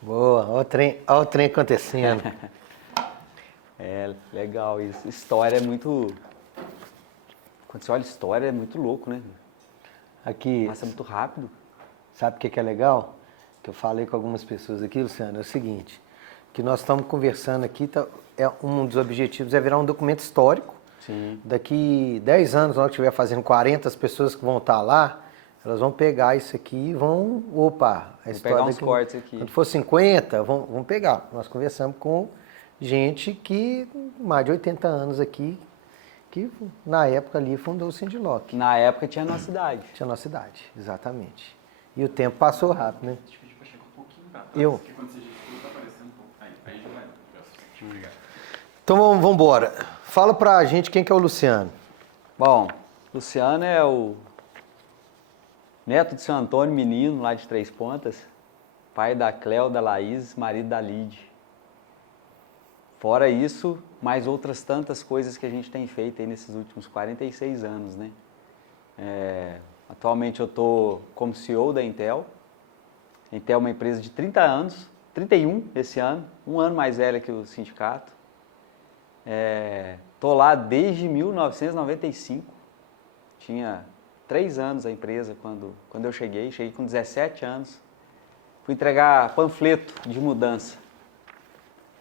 Boa, olha o trem acontecendo. É, legal isso. História é muito... Quando você olha história, é muito louco, né? Aqui, Passa muito rápido. sabe o que é legal? Que eu falei com algumas pessoas aqui, Luciano, é o seguinte, que nós estamos conversando aqui, um dos objetivos é virar um documento histórico. Sim. Daqui 10 anos, na hora que estiver fazendo 40, as pessoas que vão estar lá, elas vão pegar isso aqui e vão, opa, a Vou história pegar uns daqui, cortes aqui. quando for 50, vão pegar. Nós conversamos com gente que, mais de 80 anos aqui, que na época ali fundou o Sindiloc. Na época tinha a nossa idade. Tinha a nossa idade, exatamente. E o tempo passou rápido, né? Deixa eu pedir pra chegar um pouquinho pra trás, Eu. porque quando você gesticula tá aparecendo um pouco. Aí já vai. Obrigado. Então vamos embora. Fala pra gente quem que é o Luciano. Bom, Luciano é o neto de seu Antônio Menino, lá de Três Pontas. Pai da Cléo, da Laís, marido da Lide. Fora isso, mais outras tantas coisas que a gente tem feito aí nesses últimos 46 anos, né? Atualmente eu estou como CEO da Intel. A Intel é uma empresa de 30 anos, 31 esse ano, um ano mais velha que o sindicato. Estou lá desde 1995, tinha 3 anos a empresa quando eu cheguei com 17 anos. Fui entregar panfleto de mudança.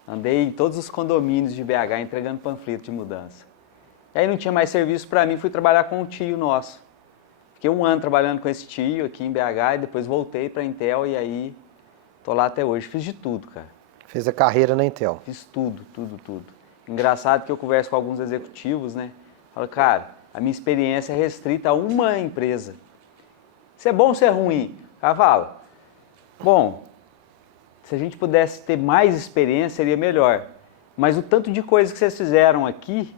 Andei em todos os condomínios de BH entregando panfleto de mudança. E aí não tinha mais serviço para mim, fui trabalhar com um tio nosso. Fiquei um ano trabalhando com esse tio aqui em BH e depois voltei para a Intel e aí tô lá até hoje. Fiz de tudo, cara. Fez a carreira na Intel. Fiz tudo. Engraçado que eu converso com alguns executivos, né? Falo, cara, a minha experiência é restrita a uma empresa. Se é bom ou se é ruim? O cara fala, bom, se a gente pudesse ter mais experiência, seria melhor. Mas o tanto de coisas que vocês fizeram aqui,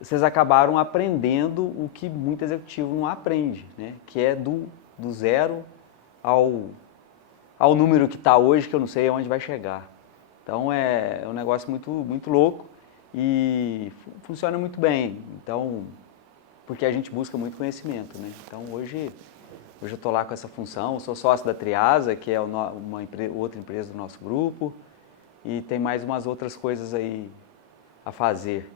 vocês acabaram aprendendo o que muito executivo não aprende, né? Que é do zero ao número que está hoje, que eu não sei aonde vai chegar. Então é um negócio muito louco e funciona muito bem. Então, porque a gente busca muito conhecimento, né? Então hoje eu estou lá com essa função, sou sócio da Triasa, que é outra empresa do nosso grupo, e tem mais umas outras coisas aí a fazer.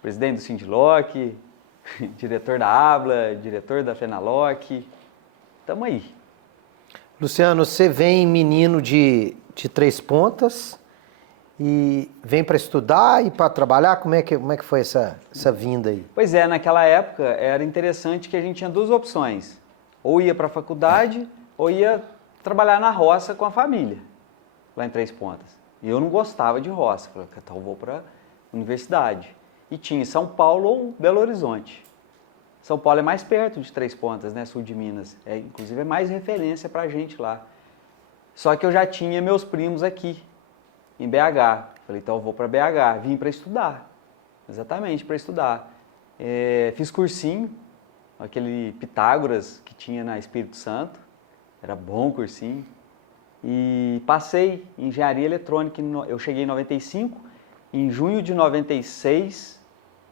Presidente do Sindiloc, diretor da Abla, diretor da Fenaloc, estamos aí. Luciano, você vem menino de Três Pontas e vem para estudar e para trabalhar? Como é que foi essa vinda aí? Pois é, naquela época era interessante que a gente tinha duas opções. Ou ia para a faculdade, ou ia trabalhar na roça com a família, lá em Três Pontas. E eu não gostava de roça, falei, então eu vou para a universidade. E tinha São Paulo ou Belo Horizonte. São Paulo é mais perto de Três Pontas, né, sul de Minas. Inclusive é mais referência para a gente lá. Só que eu já tinha meus primos aqui, em BH. Falei, então eu vou para BH. Vim para estudar, exatamente para estudar. Fiz cursinho, aquele Pitágoras que tinha na Espírito Santo. Era bom o cursinho. E passei em Engenharia Eletrônica. Eu cheguei em 95. Em junho de 96,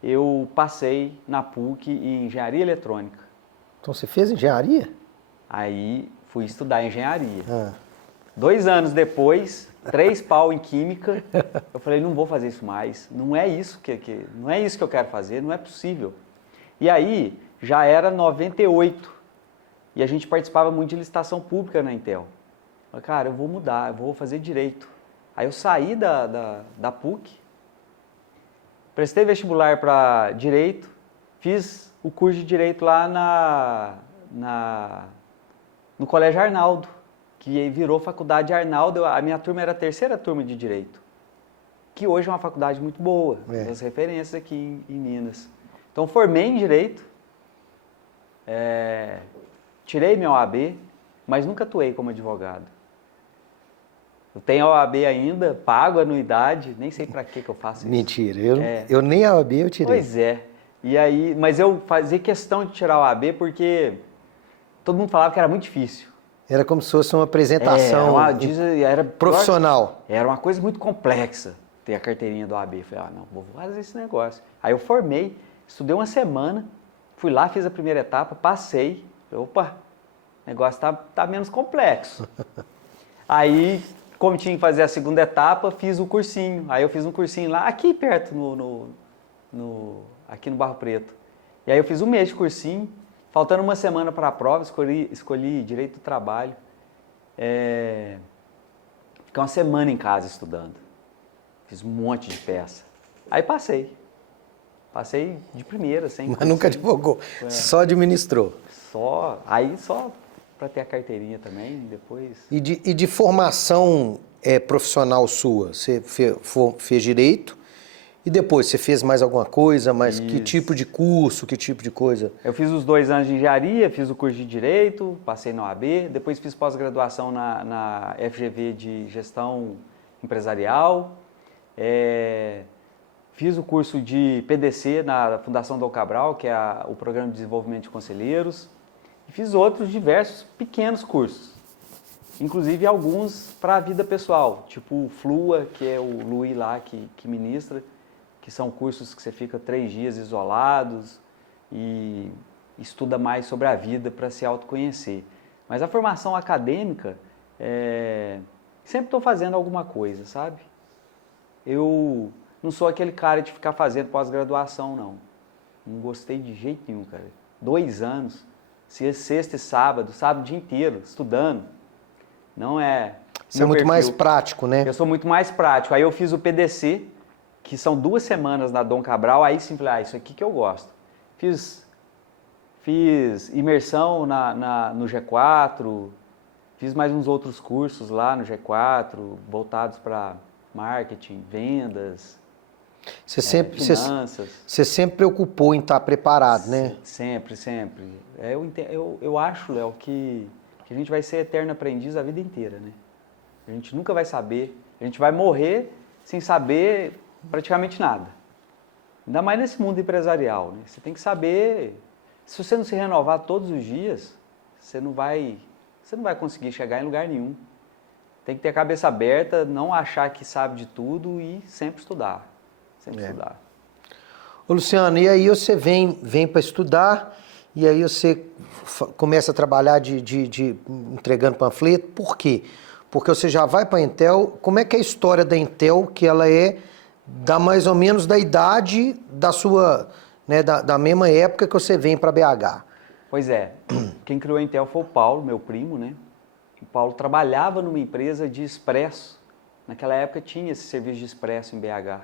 eu passei na PUC em Engenharia Eletrônica. Então você fez engenharia? Aí fui estudar engenharia. Ah. 2 anos depois, 3 pau em química, eu falei, não vou fazer isso mais, não é isso não é isso que eu quero fazer, não é possível. E aí, já era 98, e a gente participava muito de licitação pública na Intel. Eu falei, cara, eu vou mudar, eu vou fazer direito. Aí eu saí da PUC, prestei vestibular para direito, fiz o curso de direito lá no Colégio Arnaldo, que virou Faculdade Arnaldo. A minha turma era a 3ª turma de Direito, que hoje é uma faculdade muito boa, das referências aqui em Minas. Então, formei em Direito, tirei minha OAB, mas nunca atuei como advogado. Eu tenho a OAB ainda, pago a anuidade, nem sei para que eu faço isso. Mentira, eu nem a OAB eu tirei. Pois é. E aí, mas eu fazia questão de tirar a OAB porque todo mundo falava que era muito difícil. Era como se fosse uma apresentação era profissional. Era uma coisa muito complexa ter a carteirinha do OAB. Falei, não, vou fazer esse negócio. Aí eu formei, estudei uma semana, fui lá, fiz a primeira etapa, passei. Falei, opa, o negócio tá menos complexo. Aí, como tinha que fazer a segunda etapa, fiz o cursinho. Aí eu fiz um cursinho lá, aqui perto, aqui no Barro Preto. E aí eu fiz um mês de cursinho, faltando uma semana para a prova, escolhi Direito do Trabalho. Fiquei uma semana em casa estudando. Fiz um monte de peça. Aí passei. Passei de primeira, sem Mas nunca advogou, só administrou. Só para ter a carteirinha também, depois... E de formação profissional sua? Você fez direito e depois você fez mais alguma coisa? Mas que tipo de curso, que tipo de coisa? Eu fiz os 2 anos de engenharia, fiz o curso de Direito, passei na OAB, depois fiz pós-graduação na FGV de Gestão Empresarial, fiz o curso de PDC na Fundação Dom Cabral, que é o Programa de Desenvolvimento de Conselheiros, e fiz outros diversos pequenos cursos, inclusive alguns para a vida pessoal, tipo o FLUA, que é o Luiz lá que ministra, que são cursos que você fica 3 dias isolados e estuda mais sobre a vida para se autoconhecer. Mas a formação acadêmica, sempre estou fazendo alguma coisa, sabe? Eu não sou aquele cara de ficar fazendo pós-graduação, não. Não gostei de jeito nenhum, cara. 2 anos, sexta e sábado o dia inteiro, estudando. Não é... Você é muito mais prático, né? Eu sou muito mais prático. Aí eu fiz o PDC, que são 2 semanas na Dom Cabral, aí sim falei, isso aqui que eu gosto. Fiz imersão no G4, fiz mais uns outros cursos lá no G4, voltados para marketing, vendas, finanças. Você sempre preocupou em estar preparado, né? Sempre. Eu acho, Léo, que a gente vai ser eterno aprendiz a vida inteira, né? A gente nunca vai saber, a gente vai morrer sem saber praticamente nada. Ainda mais nesse mundo empresarial, né? Você tem que saber, se você não se renovar todos os dias, você não vai conseguir chegar em lugar nenhum. Tem que ter a cabeça aberta, não achar que sabe de tudo e sempre estudar. Estudar. Ô Luciano, e aí você vem para estudar e aí você começa a trabalhar de entregando panfleto. Por quê? Porque você já vai para a Intel. Como é que é a história da Intel, que ela mais ou menos da idade da sua, né, da mesma época que você vem para BH? Pois é, quem criou a Intel foi o Paulo, meu primo, né? O Paulo trabalhava numa empresa de expresso. Naquela época tinha esse serviço de expresso em BH,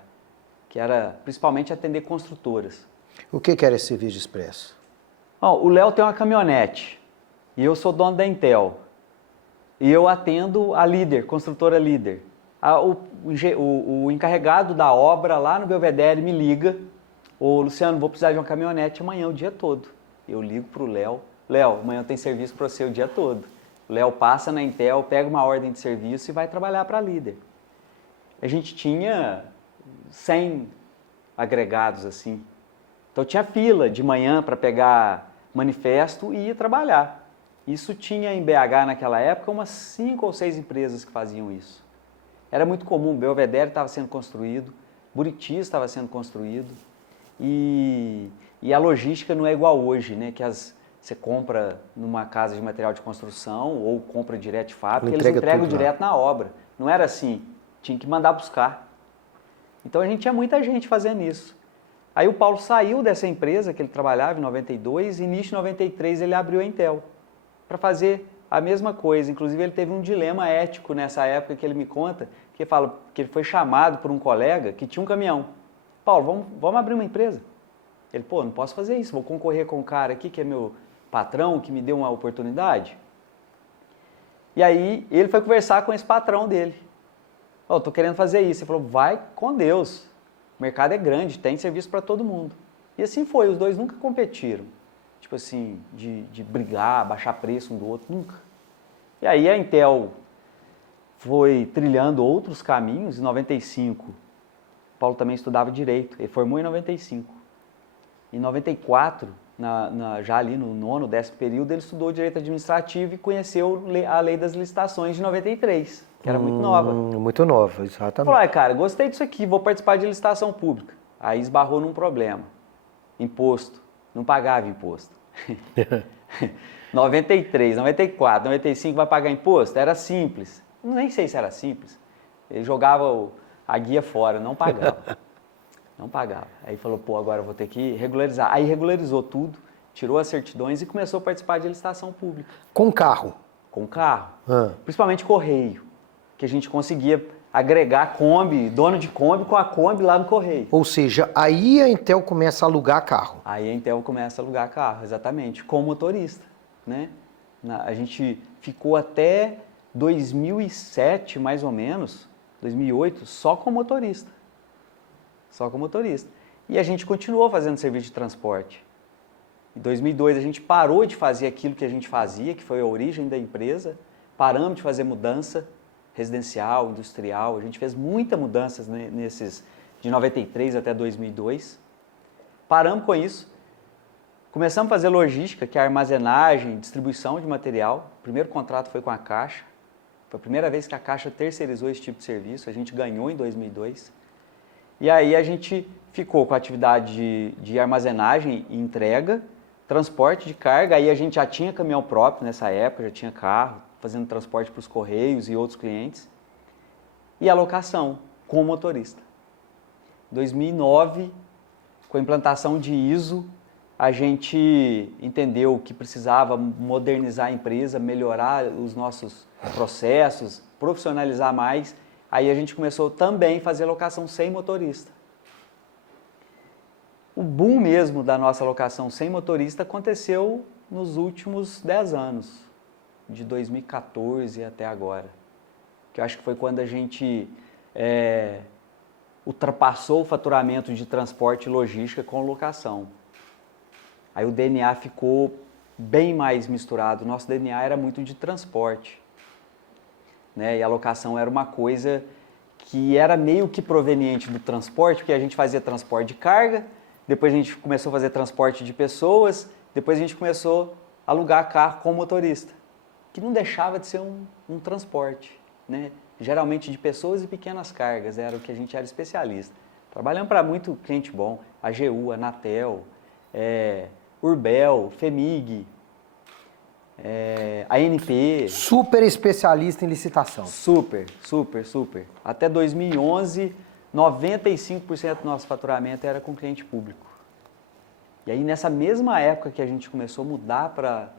que era principalmente atender construtoras. O que era esse serviço de expresso? O Léo tem uma caminhonete e eu sou dono da Intel. E eu atendo a Líder, construtora Líder. O encarregado da obra lá no Belvedere me liga: ô Luciano, vou precisar de uma caminhonete amanhã o dia todo. Eu ligo para o Léo: Léo, amanhã tem serviço para você o dia todo. O Léo passa na Intel, pega uma ordem de serviço e vai trabalhar para a Líder. A gente tinha 100 agregados assim. Então tinha fila de manhã para pegar manifesto e ir trabalhar. Isso tinha em BH naquela época umas 5 ou 6 empresas que faziam isso. Era muito comum, Belvedere estava sendo construído, Buriti estava sendo construído e a logística não é igual hoje, né? Que você compra numa casa de material de construção ou compra direto de fábrica, eles entregam direto na obra. Não era assim, tinha que mandar buscar. Então a gente tinha muita gente fazendo isso. Aí o Paulo saiu dessa empresa que ele trabalhava em 92 e início de 93 ele abriu a Intel para fazer a mesma coisa. Inclusive ele teve um dilema ético nessa época que ele me conta, que fala que ele foi chamado por um colega que tinha um caminhão. Paulo, vamos abrir uma empresa. Ele, não posso fazer isso, vou concorrer com um cara aqui que é meu patrão, que me deu uma oportunidade. E aí ele foi conversar com esse patrão dele. Tô querendo fazer isso. Ele falou, vai com Deus. O mercado é grande, tem serviço para todo mundo. E assim foi, os dois nunca competiram. Tipo assim, de brigar, baixar preço um do outro, nunca. E aí a Intel foi trilhando outros caminhos. Em 95, o Paulo também estudava Direito, ele formou em 95. Em 94, já ali no 9º, 10º período, ele estudou Direito Administrativo e conheceu a Lei das Licitações de 93, que era muito nova. Muito nova, exatamente. Falou, cara, gostei disso aqui, vou participar de licitação pública. Aí esbarrou num problema, imposto, não pagava imposto. 93, 94, 95 vai pagar imposto? Era simples. nem sei se era simples. Ele jogava a guia fora, não pagava. Não pagava. Aí falou, pô, agora eu vou ter que regularizar. Aí regularizou tudo, tirou as certidões e começou a participar de licitação pública. Com carro? Com carro. Ah. Principalmente correio, que a gente conseguia agregar Kombi, dono de Kombi com a Kombi lá no correio. Ou seja, aí a Intel começa a alugar carro. Aí a Intel começa a alugar carro, exatamente, com motorista, né? A gente ficou até 2007, mais ou menos, 2008, só com motorista. Só com motorista. E a gente continuou fazendo serviço de transporte. Em 2002 a gente parou de fazer aquilo que a gente fazia, que foi a origem da empresa, paramos de fazer mudança residencial, industrial, a gente fez muitas mudanças nesses de 93 até 2002. Paramos com isso, começamos a fazer logística, que é armazenagem, distribuição de material. O primeiro contrato foi com a Caixa, foi a primeira vez que a Caixa terceirizou esse tipo de serviço, a gente ganhou em 2002. E aí a gente ficou com a atividade de armazenagem e entrega, transporte de carga, aí a gente já tinha caminhão próprio nessa época, já tinha carro, fazendo transporte para os Correios e outros clientes, e a locação com o motorista. Em 2009, com a implantação de ISO, a gente entendeu que precisava modernizar a empresa, melhorar os nossos processos, profissionalizar mais. Aí a gente começou também a fazer locação sem motorista. O boom mesmo da nossa locação sem motorista aconteceu nos últimos 10 anos, de 2014 até agora. Que eu acho que foi quando a gente ultrapassou o faturamento de transporte e logística com locação. Aí o DNA ficou bem mais misturado. O nosso DNA era muito de transporte, né? E a locação era uma coisa que era meio que proveniente do transporte, porque a gente fazia transporte de carga, depois a gente começou a fazer transporte de pessoas, depois a gente começou a alugar carro com motorista, que não deixava de ser um transporte, né? Geralmente de pessoas e pequenas cargas, era o que a gente era especialista. Trabalhamos para muito cliente bom, a AGU, a Anatel, Urbel, Femig, a ANP. Super especialista em licitação. Super, super, super. Até 2011, 95% do nosso faturamento era com cliente público. E aí nessa mesma época que a gente começou a mudar para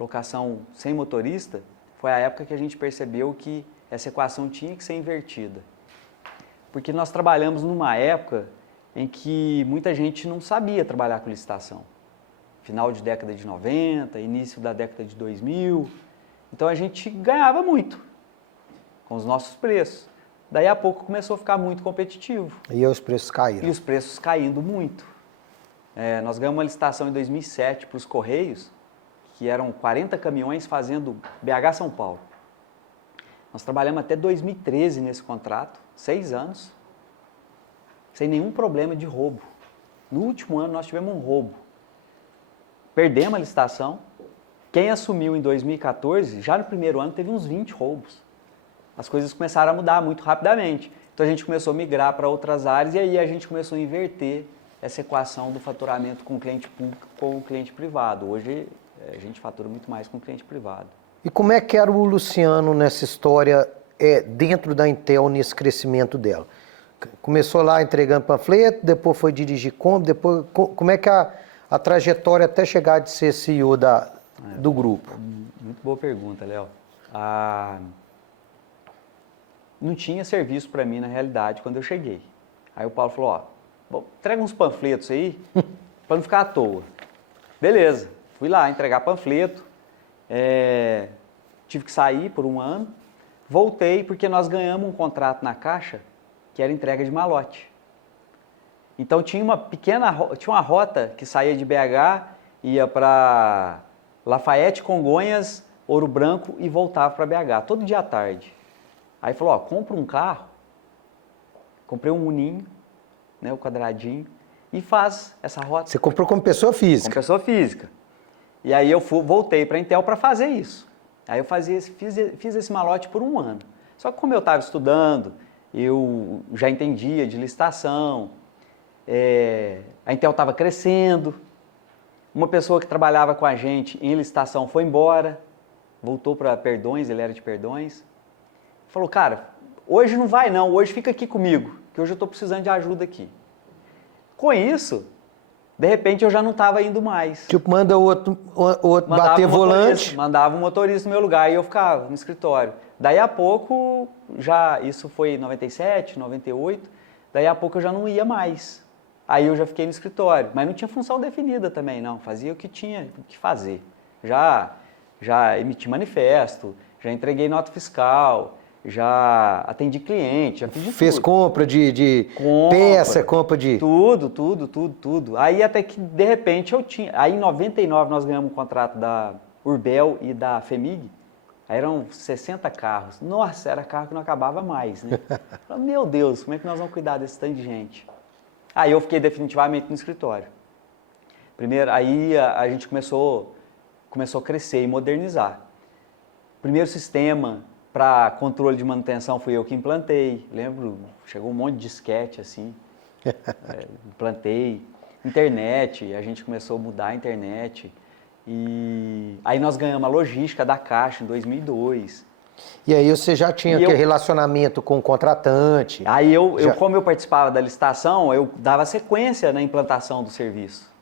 locação sem motorista, foi a época que a gente percebeu que essa equação tinha que ser invertida. Porque nós trabalhamos numa época em que muita gente não sabia trabalhar com licitação. Final de década de 90, início da década de 2000. Então a gente ganhava muito com os nossos preços. Daí a pouco começou a ficar muito competitivo. E aí os preços caíram. E os preços caindo muito. Nós ganhamos uma licitação em 2007 para os Correios, que eram 40 caminhões fazendo BH São Paulo. Nós trabalhamos até 2013 nesse contrato, 6 anos, sem nenhum problema de roubo. No último ano nós tivemos um roubo. Perdemos a licitação. Quem assumiu em 2014, já no primeiro ano, teve uns 20 roubos. As coisas começaram a mudar muito rapidamente. Então a gente começou a migrar para outras áreas e aí a gente começou a inverter essa equação do faturamento com o cliente público com o cliente privado. Hoje a gente fatura muito mais com o cliente privado. E como é que era o Luciano nessa história, dentro da Intel, nesse crescimento dela? Começou lá entregando panfleto, depois foi dirigir Kombi, depois como é que a trajetória até chegar de ser CEO do grupo? Muito boa pergunta, Léo. Não tinha serviço para mim, na realidade, quando eu cheguei. Aí o Paulo falou, entrega uns panfletos aí, para não ficar à toa. Beleza, fui lá entregar panfleto, tive que sair por um ano, voltei porque nós ganhamos um contrato na Caixa, que era entrega de malote. Então tinha uma rota que saía de BH, ia para Lafayette, Congonhas, Ouro Branco e voltava para BH, todo dia à tarde. Aí falou, compra um carro, comprei um Uninho, né, o quadradinho, e faz essa rota. Você comprou como pessoa física? Como pessoa física. E aí eu voltei para a Intel para fazer isso. Aí eu fiz esse malote por um ano. Só que como eu estava estudando, eu já entendia de licitação, a Intel estava crescendo, uma pessoa que trabalhava com a gente em licitação foi embora, voltou para Perdões, ele era de Perdões, Falou, cara, hoje não vai não, hoje fica aqui comigo, que hoje eu estou precisando de ajuda aqui. Com isso, de repente eu já não estava indo mais. Tipo, manda o outro Mandava bater um motorista, volante. mandava um motorista no meu lugar e eu ficava no escritório. Daí a pouco, isso foi em 97, 98, daí a pouco eu já não ia mais. Aí eu já fiquei no escritório, mas não tinha função definida também, não. Fazia o que tinha que fazer. Já emiti manifesto, já entreguei nota fiscal, já atendi cliente, já fiz de Fez tudo. compra de Compra, peça, compra de... Tudo. Aí até que, de repente, Aí em 99 nós ganhamos um contrato da Urbel e da FEMIG. Aí eram 60 carros. Nossa, era carro que não acabava mais, né? Falei, meu Deus, como é que nós vamos cuidar desse tanto de gente? Aí eu fiquei definitivamente no escritório. Primeiro, aí a gente começou a crescer e modernizar. Primeiro sistema para controle de manutenção fui eu que implantei. Lembro, chegou um monte de disquete assim. Implantei. Internet, a gente começou a mudar a internet. E aí nós ganhamos a logística da Caixa em 2002. E aí você já tinha relacionamento com o contratante? Aí como eu participava da licitação, eu dava sequência na implantação do serviço.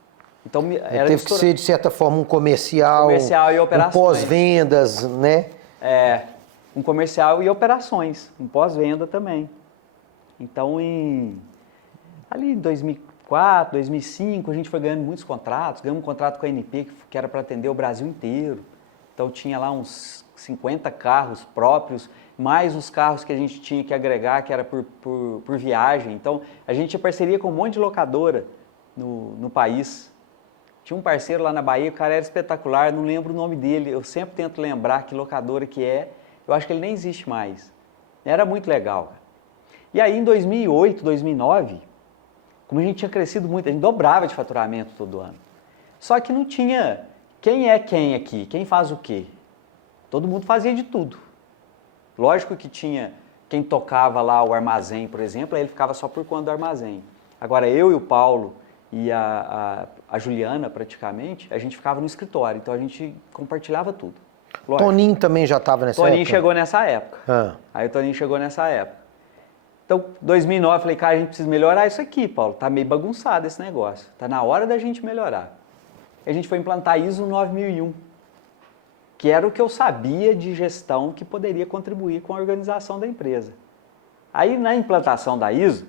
Então teve que ser, de certa forma, um comercial e operações. Um pós-vendas, né? Um comercial e operações, um pós-venda também. Então, ali em 2004, 2005, a gente foi ganhando muitos contratos. Ganhamos um contrato com a ANP, que era para atender o Brasil inteiro. Então, tinha lá uns 50 carros próprios, mais os carros que a gente tinha que agregar, que era por viagem. Então, a gente tinha parceria com um monte de locadora no país. Tinha um parceiro lá na Bahia, o cara era espetacular, não lembro o nome dele, eu sempre tento lembrar que locadora que é, eu acho que ele nem existe mais. Era muito legal, cara. E aí em 2008, 2009, como a gente tinha crescido muito, a gente dobrava de faturamento todo ano. Só que não tinha quem é quem aqui, quem faz o quê. Todo mundo fazia de tudo. Lógico que tinha quem tocava lá o armazém, por exemplo, aí ele ficava só por conta do armazém. Agora eu e o Paulo e a Juliana, praticamente, a gente ficava no escritório, então a gente compartilhava tudo. Lógico. Toninho também já estava nessa época? Toninho chegou nessa época. Aí o Toninho chegou nessa época. Então, 2009, eu falei, cara, a gente precisa melhorar isso aqui, Paulo. Tá meio bagunçado esse negócio. Tá na hora da gente melhorar. E a gente foi implantar a ISO 9001, que era o que eu sabia de gestão que poderia contribuir com a organização da empresa. Aí, na implantação da ISO,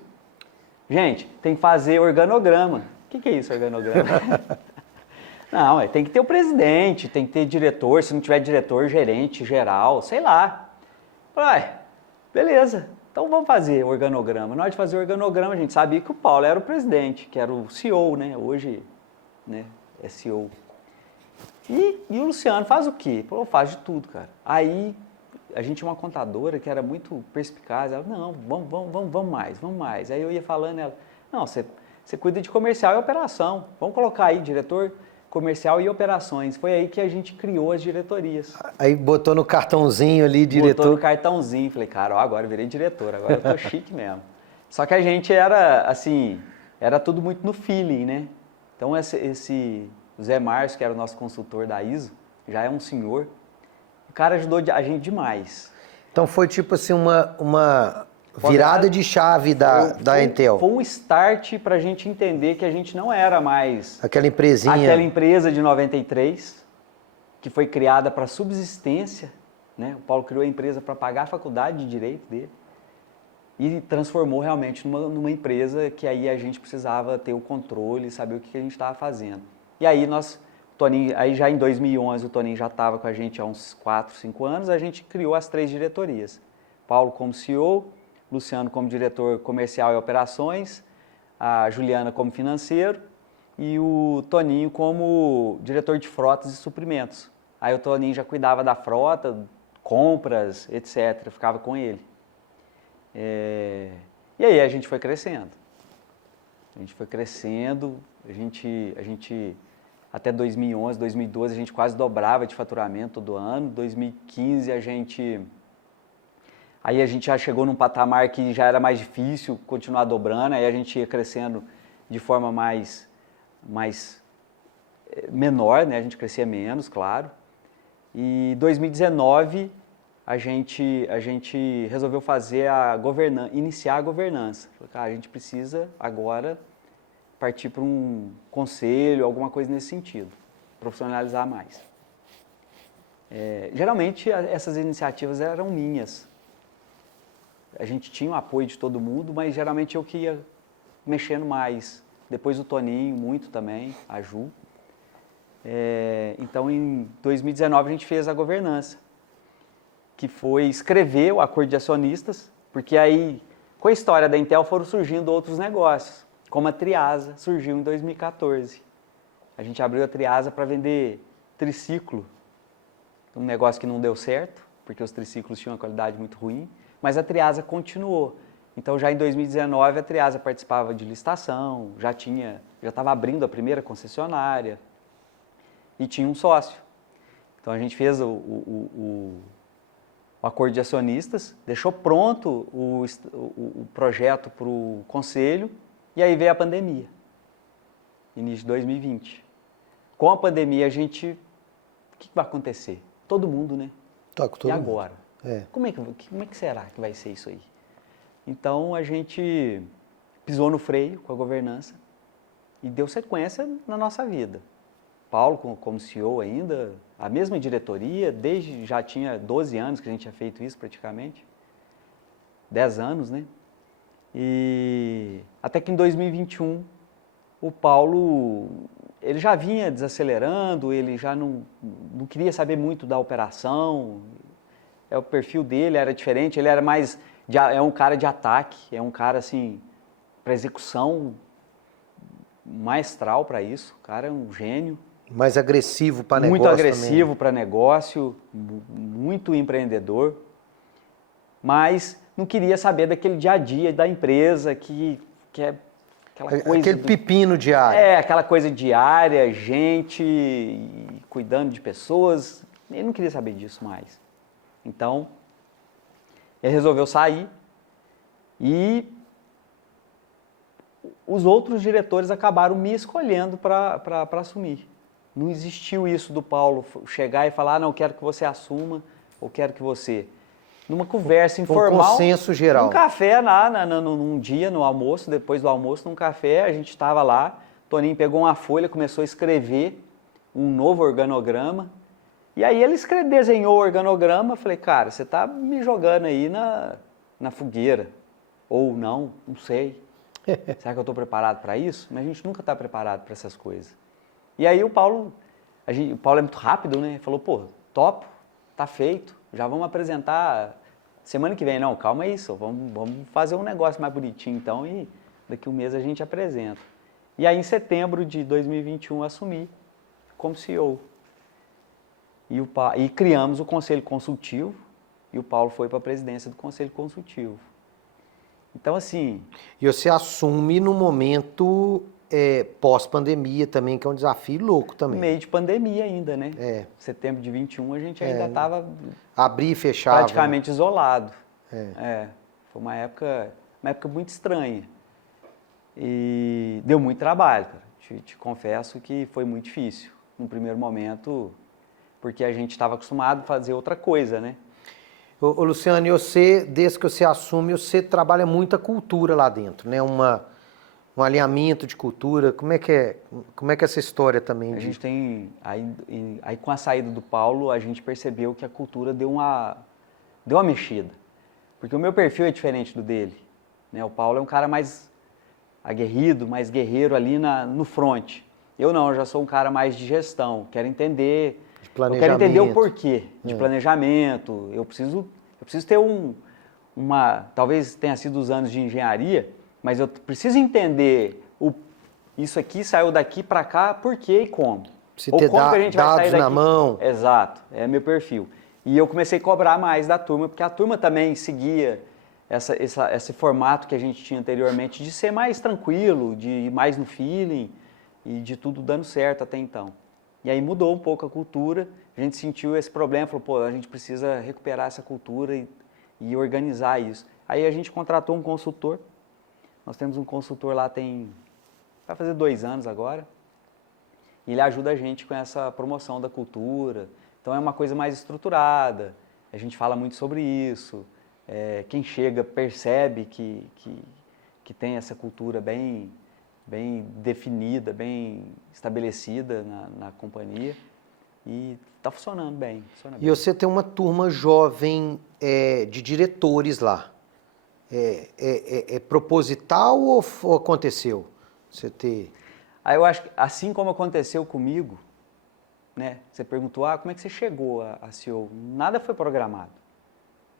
gente, tem que fazer organograma. O que é isso, organograma? Não, tem que ter o presidente, tem que ter diretor, se não tiver diretor, gerente, geral, sei lá. Falei, beleza, então vamos fazer organograma. Na hora de fazer organograma, a gente sabia que o Paulo era o presidente, que era o CEO, né? Hoje, né, é CEO. E o Luciano faz o quê? Falou, faz de tudo, cara. Aí a gente tinha uma contadora que era muito perspicaz, ela, não, vamos mais. Aí eu ia falando, ela, não, você cuida de comercial e operação, vamos colocar aí diretor comercial e operações. Foi aí que a gente criou as diretorias. Aí botou no cartãozinho ali, diretor. Botou no cartãozinho, falei, cara, ó, agora eu virei diretor, agora eu tô chique mesmo. Só que a gente era, assim, era tudo muito no feeling, né? Então o Zé Márcio, que era o nosso consultor da ISO, já é um senhor, o cara ajudou a gente demais. Então foi tipo assim uma virada de chave da Intel. Foi um start para a gente entender que a gente não era mais aquela empresinha. Aquela empresa de 93, que foi criada para subsistência, né? O Paulo criou a empresa para pagar a faculdade de Direito dele e transformou realmente numa empresa que aí a gente precisava ter o controle, saber o que a gente estava fazendo. E aí Toninho, aí já em 2011 o Toninho já estava com a gente há uns 4, 5 anos, a gente criou as 3 diretorias. Paulo como CEO, Luciano como diretor comercial e operações, a Juliana como financeiro e o Toninho como diretor de frotas e suprimentos. Aí o Toninho já cuidava da frota, compras, etc. Ficava com ele. E aí a gente foi crescendo. A gente até 2011, 2012 a gente quase dobrava de faturamento todo ano. 2015 Aí a gente já chegou num patamar que já era mais difícil continuar dobrando, aí a gente ia crescendo de forma mais menor, né? A gente crescia menos, claro. E 2019 a gente resolveu fazer iniciar a governança. Falei, cara, a gente precisa agora partir para um conselho, alguma coisa nesse sentido, profissionalizar mais. Geralmente essas iniciativas eram minhas. A gente tinha o apoio de todo mundo, mas geralmente eu que ia mexendo mais. Depois o Toninho, muito também, a Ju. Então, em 2019, a gente fez a governança, que foi escrever o acordo de acionistas, porque aí, com a história da Intel, foram surgindo outros negócios, como a Triasa, surgiu em 2014. A gente abriu a Triasa para vender triciclo, um negócio que não deu certo, porque os triciclos tinham uma qualidade muito ruim, mas a Triasa continuou. Então, já em 2019, a Triasa participava de licitação, já estava abrindo a primeira concessionária e tinha um sócio. Então, a gente fez o acordo de acionistas, deixou pronto o projeto para o conselho e aí veio a pandemia, início de 2020. Com a pandemia, o que vai acontecer? Todo mundo, né? Tá com todo e mundo. agora? Como é que será que vai ser isso aí? Então, a gente pisou no freio com a governança e deu sequência na nossa vida. Paulo, como CEO ainda, a mesma diretoria, já tinha 12 anos que a gente tinha feito isso praticamente, 10 anos, né? E até que em 2021, o Paulo, ele já vinha desacelerando, ele já não queria saber muito da operação, o perfil dele era diferente, ele era mais, é um cara de ataque, é um cara assim, para execução, maestral para isso, o cara é um gênio. Mais agressivo para negócio. Muito agressivo para negócio, muito empreendedor, mas não queria saber daquele dia a dia da empresa que é aquela coisa... Aquele pepino diário. Aquela coisa diária, gente cuidando de pessoas, ele não queria saber disso mais. Então, ele resolveu sair e os outros diretores acabaram me escolhendo para assumir. Não existiu isso do Paulo chegar e falar, não, eu quero que você assuma, ou quero que você... Numa conversa informal... Um consenso geral. Um café num dia, no almoço, depois do almoço, num café, a gente estava lá, Toninho pegou uma folha, começou a escrever um novo organograma, e aí ele desenhou o organograma, falei, cara, você está me jogando aí na fogueira, ou não sei. Será que eu estou preparado para isso? Mas a gente nunca está preparado para essas coisas. E aí o Paulo é muito rápido, né? Falou, pô, topo, tá feito, já vamos apresentar semana que vem. Não, calma aí, vamos fazer um negócio mais bonitinho então e daqui um mês a gente apresenta. E aí em setembro de 2021 assumi como CEO. E criamos o Conselho Consultivo e o Paulo foi para a presidência do Conselho Consultivo. Então assim... E você assume no momento... pós-pandemia também, que é um desafio louco também. Meio de pandemia ainda, né? Setembro de 21 a gente ainda estava... Abrir e fechar. Praticamente isolado. Foi uma época muito estranha. E deu muito trabalho, cara. Te confesso que foi muito difícil no primeiro momento, porque a gente estava acostumado a fazer outra coisa, né? Ô Luciano, e você, desde que você assume, você trabalha muita cultura lá dentro, né? Um alinhamento de cultura, como é que é essa história também? A gente tem, aí com a saída do Paulo, a gente percebeu que a cultura deu uma mexida, porque o meu perfil é diferente do dele, né? O Paulo é um cara mais aguerrido, mais guerreiro ali no front. Eu não, eu já sou um cara mais de gestão, quero entender o porquê de planejamento, eu preciso ter talvez tenha sido os anos de engenharia, mas eu preciso entender isso aqui saiu daqui para cá, por quê e como. Precisa ter dados na mão. Exato, é meu perfil. E eu comecei a cobrar mais da turma, porque a turma também seguia esse formato que a gente tinha anteriormente de ser mais tranquilo, de ir mais no feeling e de tudo dando certo até então. E aí mudou um pouco a cultura, a gente sentiu esse problema, falou, pô, a gente precisa recuperar essa cultura e organizar isso. Aí a gente contratou um consultor. Nós temos um consultor lá, vai fazer 2 anos agora, e ele ajuda a gente com essa promoção da cultura. Então é uma coisa mais estruturada, A gente fala muito sobre isso. Quem chega percebe que tem essa cultura bem definida, bem estabelecida na companhia e está funcionando bem. E você tem uma turma jovem de diretores lá. É proposital ou aconteceu? Você ter... Aí eu acho que, assim como aconteceu comigo, né? Você perguntou, como é que você chegou a CEO? Nada foi programado.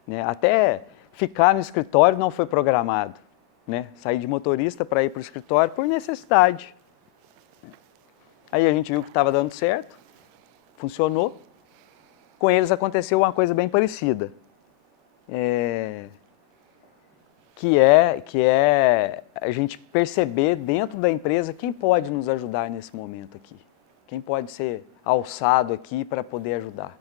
Né? Até ficar no escritório não foi programado. Né? Saí de motorista para ir para o escritório por necessidade. Aí a gente viu que estava dando certo, funcionou. Com eles aconteceu uma coisa bem parecida. Que é a gente perceber dentro da empresa quem pode nos ajudar nesse momento aqui. Quem pode ser alçado aqui para poder ajudar.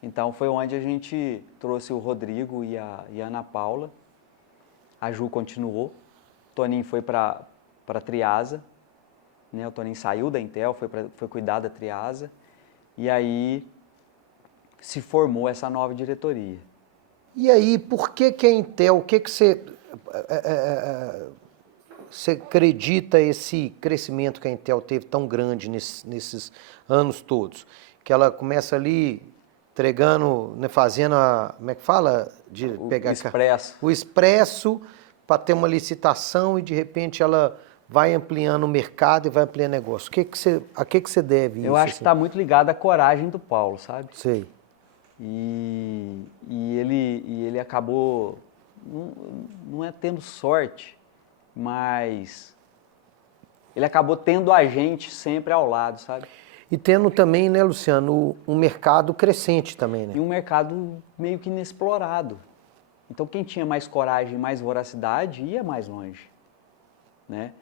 Então foi onde a gente trouxe o Rodrigo e a Ana Paula. A Ju continuou. O Toninho foi para a Triasa. Né? O Toninho saiu da Intel, foi cuidar da Triasa. E aí se formou essa nova diretoria. E aí, por que a Intel, o que você acredita esse crescimento que a Intel teve tão grande nesses anos todos? Que ela começa ali entregando, né, fazendo como é que fala? O expresso. O expresso para ter uma licitação e de repente ela vai ampliando o mercado e vai ampliando o negócio. A que você deve isso? Eu acho que está muito ligado à coragem do Paulo, sabe? Sei. E ele acabou, não é tendo sorte, mas ele acabou tendo a gente sempre ao lado, sabe? E tendo também, né, Luciano, um mercado crescente também, né? E um mercado meio que inexplorado. Então quem tinha mais coragem, mais voracidade, ia mais longe, né?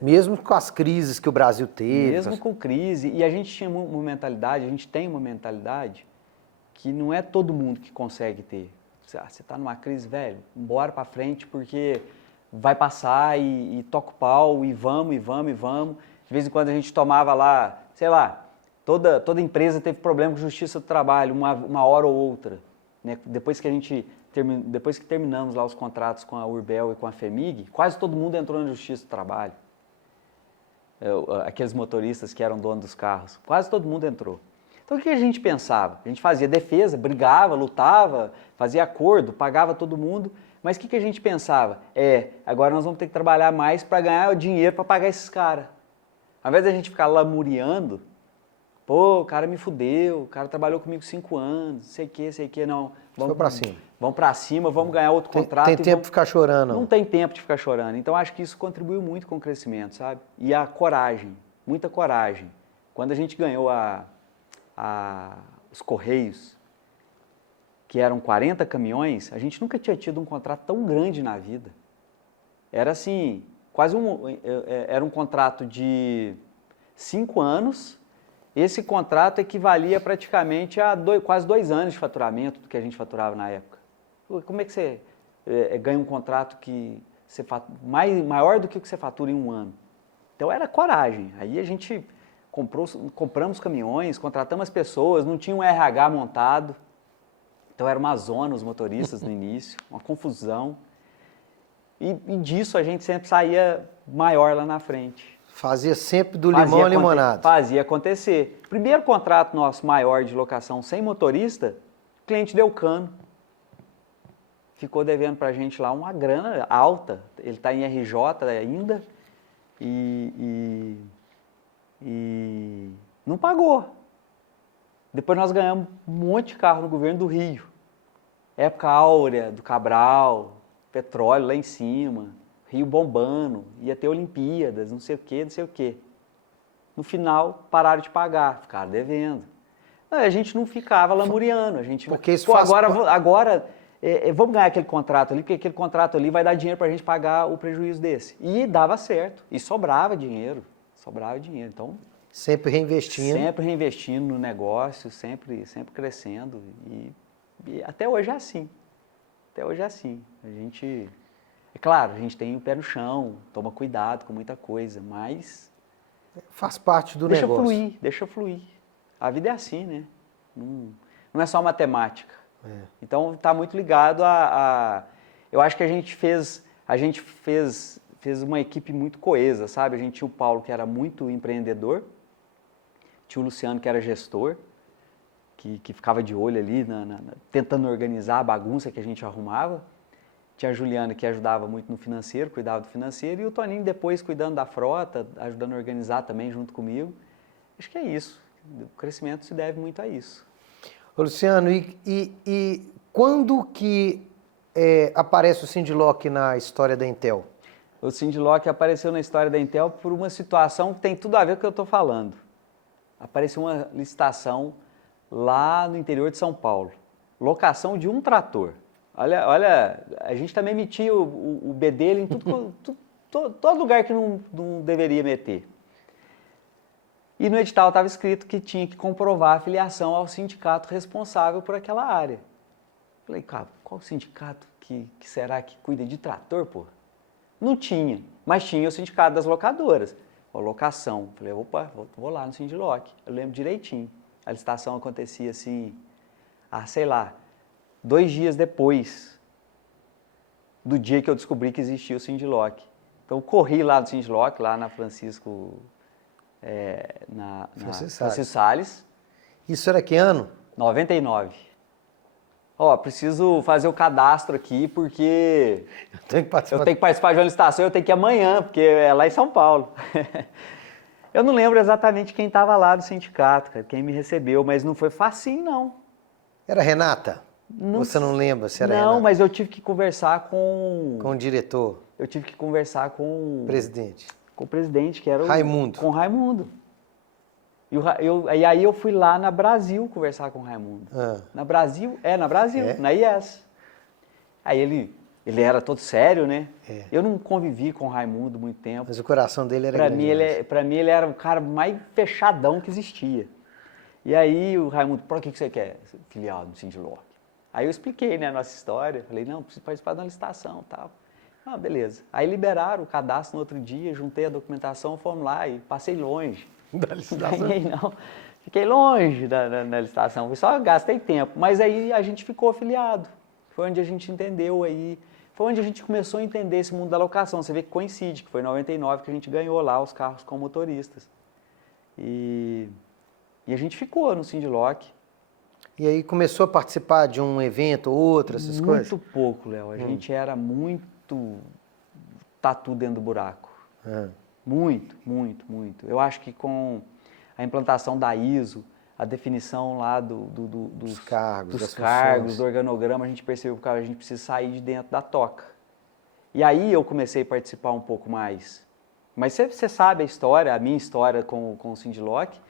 Mesmo com as crises que o Brasil teve. Mesmo com crise. E a gente tinha uma mentalidade, a gente tem uma mentalidade que não é todo mundo que consegue ter. Você está numa crise, velho, bora para frente porque vai passar e toca o pau e vamos. De vez em quando a gente tomava lá, sei lá, toda empresa teve problema com justiça do trabalho, uma hora ou outra. Né? Depois que terminamos lá os contratos com a Urbel e com a FEMIG, quase todo mundo entrou na justiça do trabalho. Aqueles motoristas que eram donos dos carros, quase todo mundo entrou. Então o que a gente pensava? A gente fazia defesa, brigava, lutava, fazia acordo, pagava todo mundo, mas o que a gente pensava? Agora nós vamos ter que trabalhar mais para ganhar o dinheiro para pagar esses caras. Ao invés da gente ficar lamuriando, pô, o cara me fudeu, o cara trabalhou comigo 5 anos, sei que, não. Vamos para cima. Vamos para cima, vamos ganhar outro contrato. Tem tempo de ficar chorando. Não tem tempo de ficar chorando. Então acho que isso contribuiu muito com o crescimento, sabe? E a coragem, muita coragem. Quando a gente ganhou os Correios, que eram 40 caminhões, a gente nunca tinha tido um contrato tão grande na vida. Era assim, era um contrato de 5 anos, esse contrato equivalia praticamente a quase 2 anos de faturamento do que a gente faturava na época. Como é que você ganha um contrato que maior do que o que você fatura em 1 ano? Então era coragem. Aí a gente compramos caminhões, contratamos as pessoas, não tinha um RH montado. Então era uma zona os motoristas no início, uma confusão. E disso a gente sempre saía maior lá na frente. Fazia sempre do limão a limonada. Fazia acontecer. Primeiro contrato nosso maior de locação sem motorista, o cliente deu cano. Ficou devendo pra gente lá uma grana alta. Ele está em RJ ainda e não pagou. Depois nós ganhamos um monte de carro no governo do Rio. Época áurea, do Cabral, petróleo lá em cima, Rio bombando, ia ter Olimpíadas, não sei o quê. No final, pararam de pagar, ficaram devendo. A gente não ficava lamuriando, a gente... Porque isso faz... agora vamos ganhar aquele contrato ali, porque aquele contrato ali vai dar dinheiro para a gente pagar o prejuízo desse. E dava certo, e sobrava dinheiro. Então... Sempre reinvestindo. Sempre reinvestindo no negócio, sempre crescendo. E até hoje é assim. A gente... É claro, a gente tem o pé no chão, toma cuidado com muita coisa, mas... Faz parte do negócio. Deixa fluir. A vida é assim, né? Não é só matemática. Então está muito ligado eu acho que a gente fez uma equipe muito coesa, sabe? A gente tinha o Paulo, que era muito empreendedor, tinha o Luciano, que era gestor, que ficava de olho ali, tentando organizar a bagunça que a gente arrumava. Tinha a Juliana, que ajudava muito no financeiro, cuidava do financeiro, e o Toninho depois cuidando da frota, ajudando a organizar também junto comigo. Acho que é isso. O crescimento se deve muito a isso. Ô, Luciano, e quando que aparece o Cindy Lock na história da Intel? O Cindy Lock apareceu na história da Intel por uma situação que tem tudo a ver com o que eu estou falando. Apareceu uma licitação lá no interior de São Paulo. Locação de um trator. Olha, a gente também metia o B dele em todo lugar que não deveria meter. E no edital estava escrito que tinha que comprovar a filiação ao sindicato responsável por aquela área. Falei, cara, qual sindicato que será que cuida de trator, pô? Não tinha, mas tinha o sindicato das locadoras. A locação. Falei, opa, vou lá no Sindilock. Eu lembro direitinho. A licitação acontecia assim, sei lá, 2 dias depois do dia que eu descobri que existia o Sindilock. Então eu corri lá no Sindilock, lá na Francisco Salles. Isso era que ano? 99. Preciso fazer o cadastro aqui porque Eu tenho que participar de uma licitação, eu tenho que ir amanhã, porque é lá em São Paulo. Eu não lembro exatamente quem estava lá do sindicato, cara, quem me recebeu, mas não foi facinho, não. Era Renata? Você não lembra se era Renata? Não, mas eu tive que conversar com o diretor? Eu tive que conversar com Presidente? Com o presidente, que era Raimundo. Com o Raimundo. E aí eu fui lá na Brasil conversar com o Raimundo. Na Brasil, na IES. Aí ele era todo sério, né? Eu não convivi com o Raimundo muito tempo. Mas o coração dele era Pra mim ele era o cara mais fechadão que existia. E aí o Raimundo, por que você quer filiar no Sindilock? Aí eu expliquei, né, a nossa história. Falei, não, preciso participar de uma licitação e tal. Beleza. Aí liberaram o cadastro no outro dia, juntei a documentação, fomos lá e passei longe. Da licitação? Ganhei, não. Fiquei longe da licitação, só gastei tempo. Mas aí a gente ficou afiliado. Foi onde a gente entendeu aí. Foi onde a gente começou a entender esse mundo da locação. Você vê que coincide, que foi em 99 que a gente ganhou lá os carros com motoristas. E a gente ficou no Sindilock. E aí começou a participar de um evento ou outro, essas coisas? Muito pouco, Léo. A gente era muito tatu dentro do buraco. Muito, muito, muito. Eu acho que com a implantação da ISO, a definição lá dos cargos, do organograma, a gente percebeu que a gente precisa sair de dentro da toca. E aí eu comecei a participar um pouco mais. Mas você sabe a história, a minha história com o Sindilock,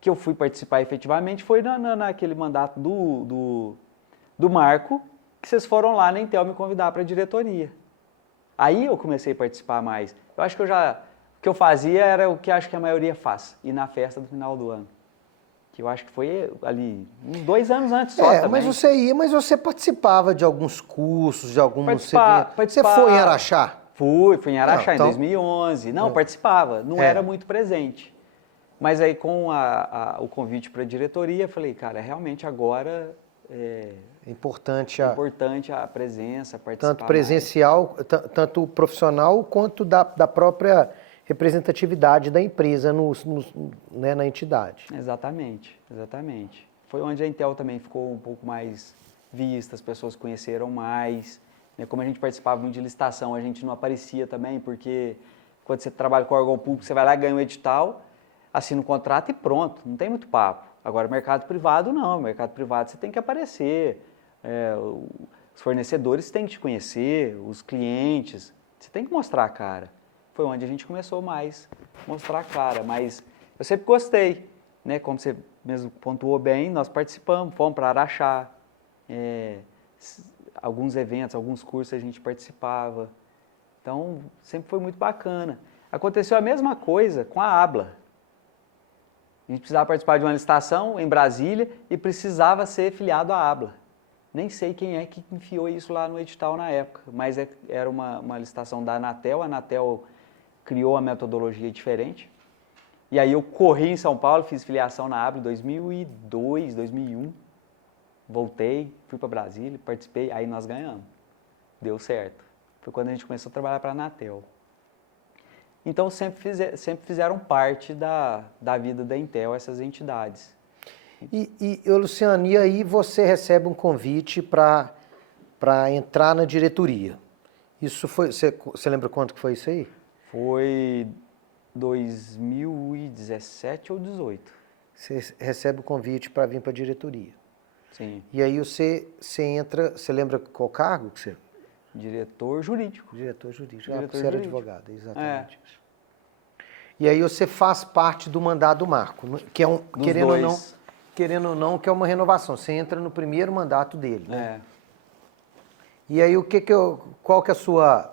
que eu fui participar efetivamente foi naquele mandato do Marco, que vocês foram lá na Intel me convidar para a diretoria. Aí eu comecei a participar mais. Eu acho que o que eu fazia era o que acho que a maioria faz, ir na festa do final do ano. Que eu acho que foi ali, uns 2 anos antes só também. Mas você ia, mas você participava de alguns cursos, de alguns eventos. Você Participava. foi em Araxá? Fui em Araxá então, em 2011. Não, participava, não era muito presente. Mas aí com o convite para a diretoria, falei, cara, realmente agora é importante a presença, a participação. Tanto presencial, tanto profissional, quanto da própria representatividade da empresa né, na entidade. Exatamente. Foi onde a Intel também ficou um pouco mais vista, as pessoas conheceram mais. Né? Como a gente participava muito de licitação, a gente não aparecia também, porque quando você trabalha com órgão público, você vai lá, ganha um edital, assina um contrato e pronto, não tem muito papo. Agora, mercado privado não, mercado privado você tem que aparecer, os fornecedores têm que te conhecer, os clientes, você tem que mostrar a cara. Foi onde a gente começou mais a mostrar a cara, mas eu sempre gostei, né? Como você mesmo pontuou bem, nós participamos, fomos para Araxá, alguns eventos, alguns cursos a gente participava, então sempre foi muito bacana. Aconteceu a mesma coisa com a Abla. A gente precisava participar de uma licitação em Brasília e precisava ser filiado à Abla. Nem sei quem é que enfiou isso lá no edital na época, mas era uma licitação da Anatel. A Anatel criou uma metodologia diferente. E aí eu corri em São Paulo, fiz filiação na Abla em 2002, 2001. voltei, fui para Brasília, participei, aí nós ganhamos. Deu certo. Foi quando a gente começou a trabalhar para a Anatel. Então, sempre fizeram parte da vida da Intel, essas entidades. Luciano, e aí você recebe um convite para entrar na diretoria. Isso foi, você lembra quanto que foi isso aí? Foi 2017 ou 2018. Você recebe o convite para vir para a diretoria. Sim. E aí você entra, você lembra qual cargo que você... Diretor jurídico. Diretor jurídico. Diretor Você era jurídico. advogado, exatamente. E aí você faz parte do mandato do Marco, que é querendo ou não, que é uma renovação. Você entra no primeiro mandato dele, né? E aí qual que é a sua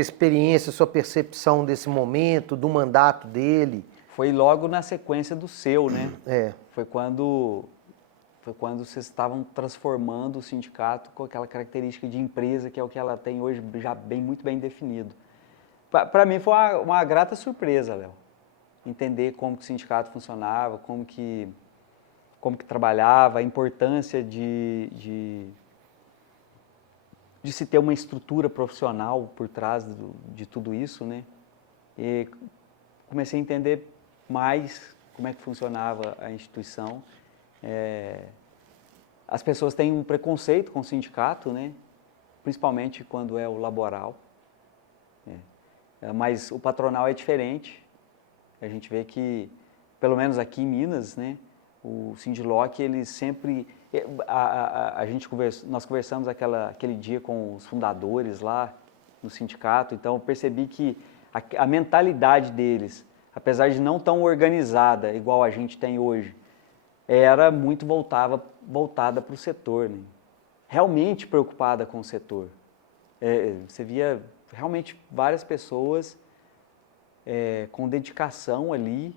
experiência, sua percepção desse momento, do mandato dele? Foi logo na sequência do seu, né? É. Foi quando vocês estavam transformando o sindicato com aquela característica de empresa que é o que ela tem hoje, já muito bem definido. Para mim foi uma grata surpresa, Léo, entender como que o sindicato funcionava, como que trabalhava, a importância de se ter uma estrutura profissional por trás de tudo isso, né? E comecei a entender mais como é que funcionava a instituição. As pessoas têm um preconceito com o sindicato, né? Principalmente quando é o laboral. Mas o patronal é diferente. A gente vê que, pelo menos aqui em Minas, né? O Sindiloc, ele sempre... nós conversamos aquele dia com os fundadores lá no sindicato, então eu percebi que a mentalidade deles, apesar de não tão organizada igual a gente tem hoje, era muito voltada para o setor, né? Realmente preocupada com o setor. Você via realmente várias pessoas com dedicação ali,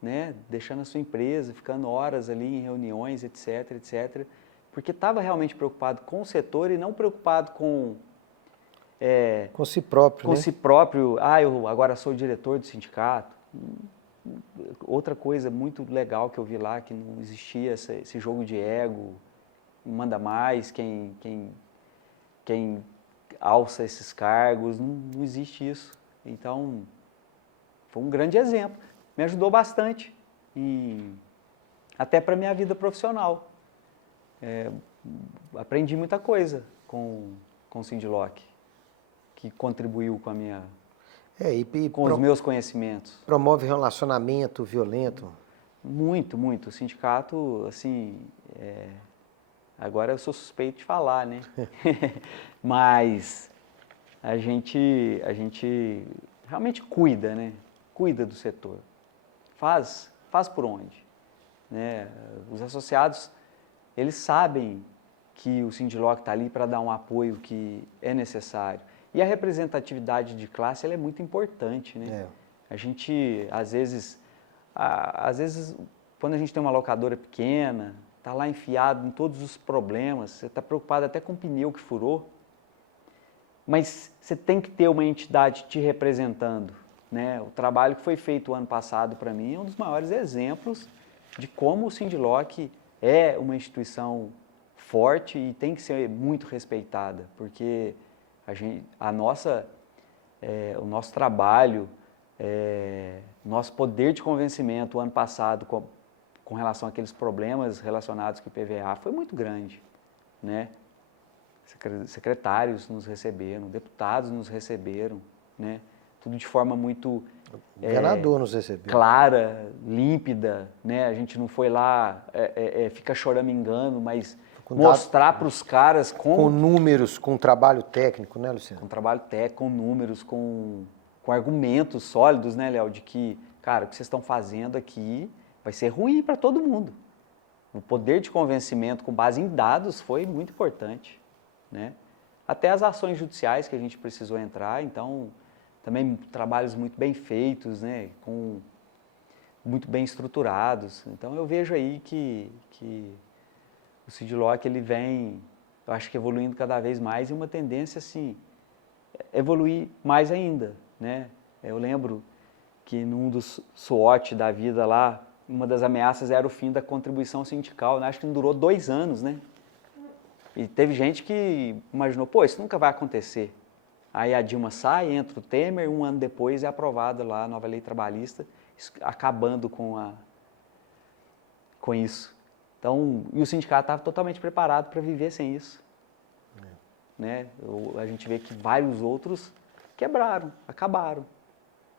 né? Deixando a sua empresa, ficando horas ali em reuniões, etc, etc, porque estava realmente preocupado com o setor e não preocupado com si próprio, com né? si próprio. Eu agora sou o diretor do sindicato. Outra coisa muito legal que eu vi lá, que não existia esse jogo de ego, manda mais, quem alça esses cargos, não existe isso. Então, foi um grande exemplo. Me ajudou bastante, até para a minha vida profissional. Aprendi muita coisa com o Sindiloc, que contribuiu com a minha... com os meus conhecimentos. Promove relacionamento violento. Muito, muito. O sindicato, assim, agora eu sou suspeito de falar, né? Mas a gente realmente cuida, né? Cuida do setor. Faz por onde, né? Os associados, eles sabem que o Sindiloc está ali para dar um apoio que é necessário. E a representatividade de classe ela é muito importante, né? A gente, às vezes, quando a gente tem uma locadora pequena, está lá enfiado em todos os problemas, você está preocupado até com o pneu que furou, mas você tem que ter uma entidade te representando, né? O trabalho que foi feito o ano passado, para mim, é um dos maiores exemplos de como o Sindiloc é uma instituição forte e tem que ser muito respeitada, porque o nosso trabalho, nosso poder de convencimento o ano passado com relação àqueles problemas relacionados com o IPVA foi muito grande, né? Secretários nos receberam, deputados nos receberam, né? Tudo de forma muito o governador nos recebeu. Clara, límpida, né? A gente não foi lá, fica choramingando, mas mostrar para os caras com números, com trabalho técnico, né, Luciano? Com trabalho técnico, com números, com argumentos sólidos, né, Léo? De que, cara, o que vocês estão fazendo aqui vai ser ruim para todo mundo. O poder de convencimento com base em dados foi muito importante, né? Até as ações judiciais que a gente precisou entrar, então, também trabalhos muito bem feitos, né? Muito bem estruturados. Então, eu vejo aí que o Sindiloc, ele vem, eu acho que evoluindo cada vez mais e uma tendência, assim, evoluir mais ainda, né? Eu lembro que num dos SWOT da vida lá, uma das ameaças era o fim da contribuição sindical, né? Acho que não durou 2 anos, né? E teve gente que imaginou, pô, isso nunca vai acontecer. Aí a Dilma sai, entra o Temer, um ano depois é aprovada lá a nova lei trabalhista, acabando com isso. Então, e o sindicato estava totalmente preparado para viver sem isso. Né? A gente vê que vários outros quebraram, acabaram.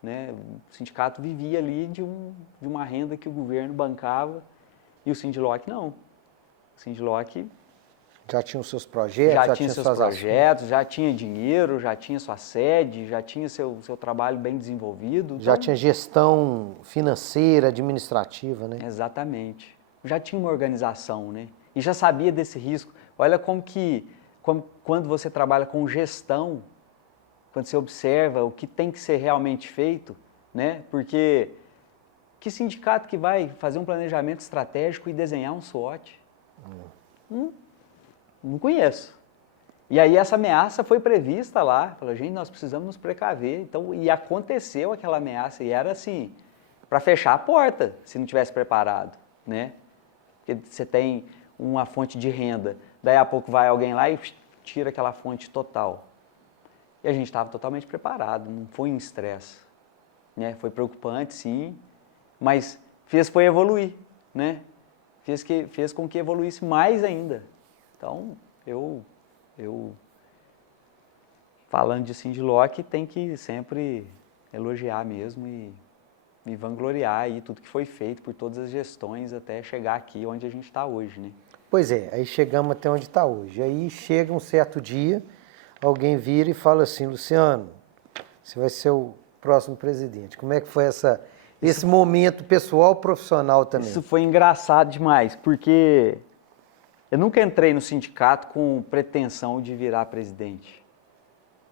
Né? O sindicato vivia ali de uma renda que o governo bancava e o Sindiloc não. O Sindiloc já tinha os seus projetos, já tinha seus projetos, já tinha dinheiro, já tinha sua sede, já tinha seu trabalho bem desenvolvido. Já então, tinha gestão financeira, administrativa, né? Exatamente. Já tinha uma organização, né? E já sabia desse risco. Olha quando você trabalha com gestão, quando você observa o que tem que ser realmente feito, né? Porque que sindicato que vai fazer um planejamento estratégico e desenhar um SWOT? Não conheço. E aí essa ameaça foi prevista lá, falou, gente, nós precisamos nos precaver. Então, e aconteceu aquela ameaça, e era assim, para fechar a porta, se não tivesse preparado, né? Porque você tem uma fonte de renda, daí a pouco vai alguém lá e tira aquela fonte total. E a gente estava totalmente preparado, não foi um estresse, né? Foi preocupante, sim, mas foi evoluir, né? Fez com que evoluísse mais ainda. Então, eu falando de Sindiloc, tem que sempre elogiar mesmo e vangloriar aí tudo que foi feito por todas as gestões até chegar aqui onde a gente está hoje, né? Pois é, aí chegamos até onde está hoje. Aí chega um certo dia, alguém vira e fala assim, Luciano, você vai ser o próximo presidente. Como é que foi esse momento pessoal, profissional também? Isso foi engraçado demais, porque eu nunca entrei no sindicato com pretensão de virar presidente.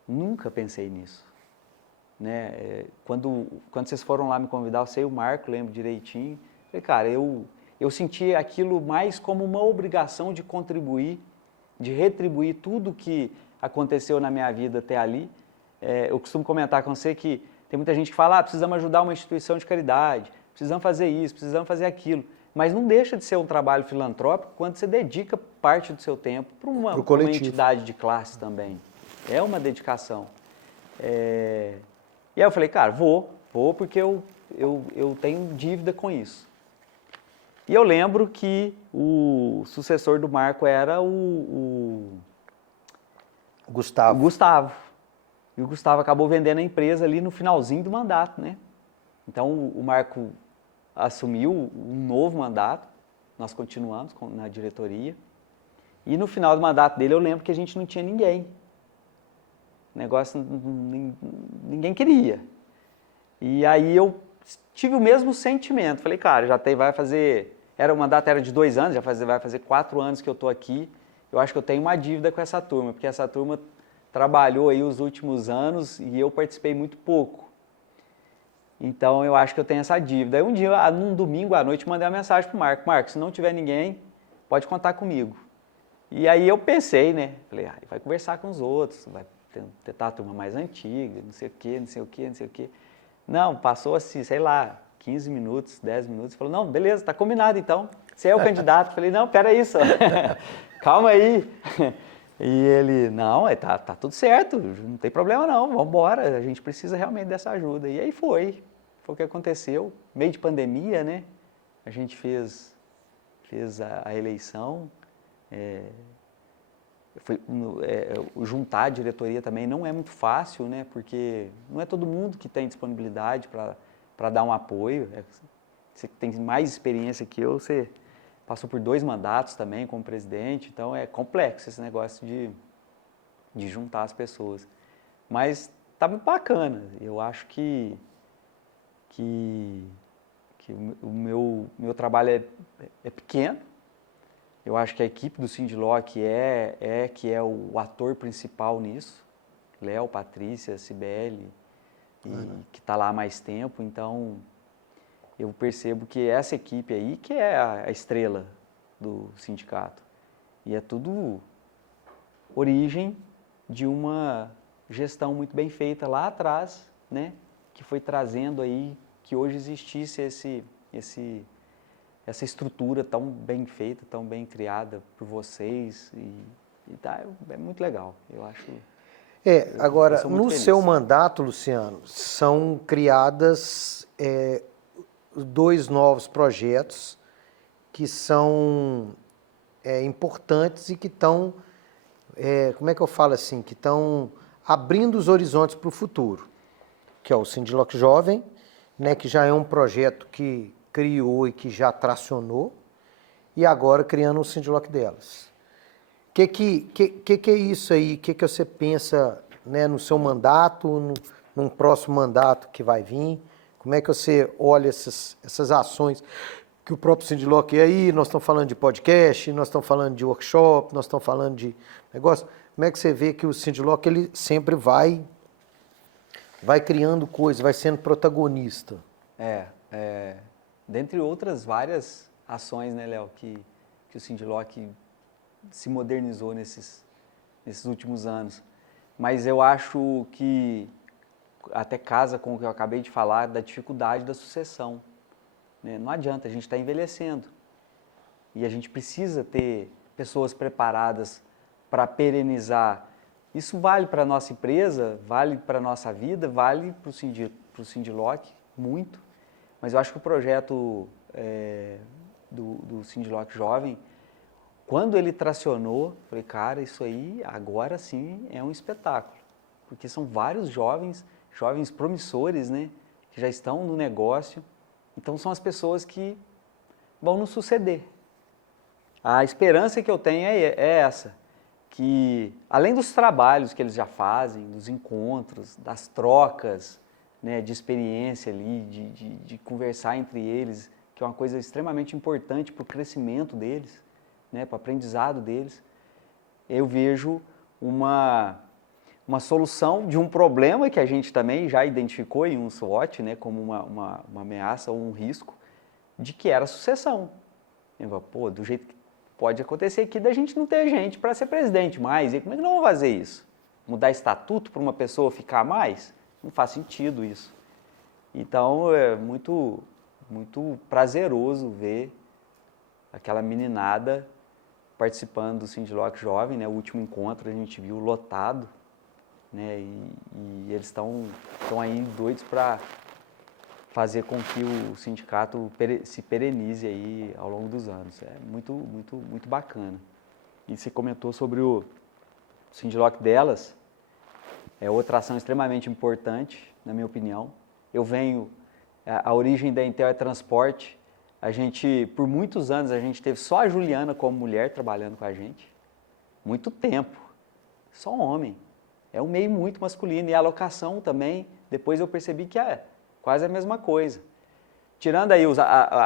Nunca pensei nisso. Né? Quando vocês foram lá me convidar, eu sei o Marco, lembro direitinho. Falei, cara, eu senti aquilo mais como uma obrigação de contribuir, de retribuir tudo que aconteceu na minha vida até ali. Eu costumo comentar com você que tem muita gente que fala, precisamos ajudar uma instituição de caridade, precisamos fazer isso, precisamos fazer aquilo. Mas não deixa de ser um trabalho filantrópico quando você dedica parte do seu tempo para uma entidade de classe também. É uma dedicação. E aí eu falei, cara, vou porque eu tenho dívida com isso. E eu lembro que o sucessor do Marco era o Gustavo. E o Gustavo acabou vendendo a empresa ali no finalzinho do mandato, né? Então o Marco assumiu um novo mandato, nós continuamos na diretoria. E no final do mandato dele eu lembro que a gente não tinha ninguém. O negócio, ninguém queria. E aí eu tive o mesmo sentimento. Falei, cara, vai fazer... O mandato era de 2 anos, vai fazer 4 anos que eu estou aqui. Eu acho que eu tenho uma dívida com essa turma, porque essa turma trabalhou aí os últimos anos e eu participei muito pouco. Então eu acho que eu tenho essa dívida. Aí um dia, num domingo à noite, mandei uma mensagem para o Marco. Marco, se não tiver ninguém, pode contar comigo. E aí eu pensei, né? Falei, vai conversar com os outros, vai tentar a turma mais antiga, não sei o quê, não sei o quê, não sei o quê. Não, passou assim, sei lá, 15 minutos, 10 minutos, falou, não, beleza, tá combinado então, você é o candidato. Falei, não, peraí só, calma aí. E ele, não, tá tudo certo, não tem problema não, vamos embora, a gente precisa realmente dessa ajuda. E aí foi o que aconteceu, meio de pandemia, né, a gente fez a eleição, juntar a diretoria também não é muito fácil, né? Porque não é todo mundo que tem disponibilidade para dar um apoio. Você tem mais experiência que eu, você passou por 2 mandatos também como presidente, então é complexo esse negócio de juntar as pessoas. Mas tá muito bacana. Eu acho que o meu trabalho é pequeno. Eu acho que a equipe do Sindiloc que é o ator principal nisso. Léo, Patrícia, Cibele, que está lá há mais tempo. Então, eu percebo que essa equipe aí que é a estrela do sindicato. E é tudo origem de uma gestão muito bem feita lá atrás, né? Que foi trazendo aí que hoje existisse essa estrutura tão bem feita, tão bem criada por vocês E tá, é muito legal, eu acho. Agora, sou muito no feliz. seu mandato, Luciano, são criadas 2 novos projetos que são importantes e que estão, como é que eu falo assim, que estão abrindo os horizontes para o futuro, que é o Sindiloc Jovem, né, que já é um projeto que criou e que já tracionou, e agora criando o Sindiloc Delas. O que é isso aí? O que você pensa, né, no seu mandato, num próximo mandato que vai vir? Como é que você olha essas ações que o próprio Sindiloc... E aí, nós estamos falando de podcast, nós estamos falando de workshop, nós estamos falando de negócio. Como é que você vê que o Sindiloc, ele sempre vai criando coisas, vai sendo protagonista? Dentre outras várias ações, né, Léo, que o Sindiloc se modernizou nesses últimos anos. Mas eu acho que até casa com o que eu acabei de falar, da dificuldade da sucessão. Né? Não adianta, a gente está envelhecendo. E a gente precisa ter pessoas preparadas para perenizar. Isso vale para a nossa empresa, vale para a nossa vida, vale para o Sindiloc, muito. Mas eu acho que o projeto do Sindiloc Jovem, quando ele tracionou, falei, cara, isso aí agora sim é um espetáculo. Porque são vários jovens promissores, né, que já estão no negócio. Então são as pessoas que vão nos suceder. A esperança que eu tenho é essa, que além dos trabalhos que eles já fazem, dos encontros, das trocas, né, de experiência ali, de conversar entre eles, que é uma coisa extremamente importante para o crescimento deles, né, para o aprendizado deles, eu vejo uma solução de um problema que a gente também já identificou em um SWOT, né, como uma ameaça ou um risco, de que era a sucessão. Eu falo, pô, do jeito que pode acontecer aqui da gente não ter gente para ser presidente mais, e como é que não vamos fazer isso? Mudar estatuto para uma pessoa ficar mais? Não faz sentido isso. Então é muito, muito prazeroso ver aquela meninada participando do Sindiloc Jovem, né? O último encontro a gente viu lotado, né? E eles estão aí doidos para fazer com que o sindicato se perenize aí ao longo dos anos. É muito, muito, muito bacana. E você comentou sobre o Sindiloc Delas, é outra ação extremamente importante, na minha opinião. A origem da Intel é transporte. Por muitos anos, a gente teve só a Juliana como mulher trabalhando com a gente. Muito tempo. Só homem. É um meio muito masculino. E a alocação também, depois eu percebi que é quase a mesma coisa. Tirando aí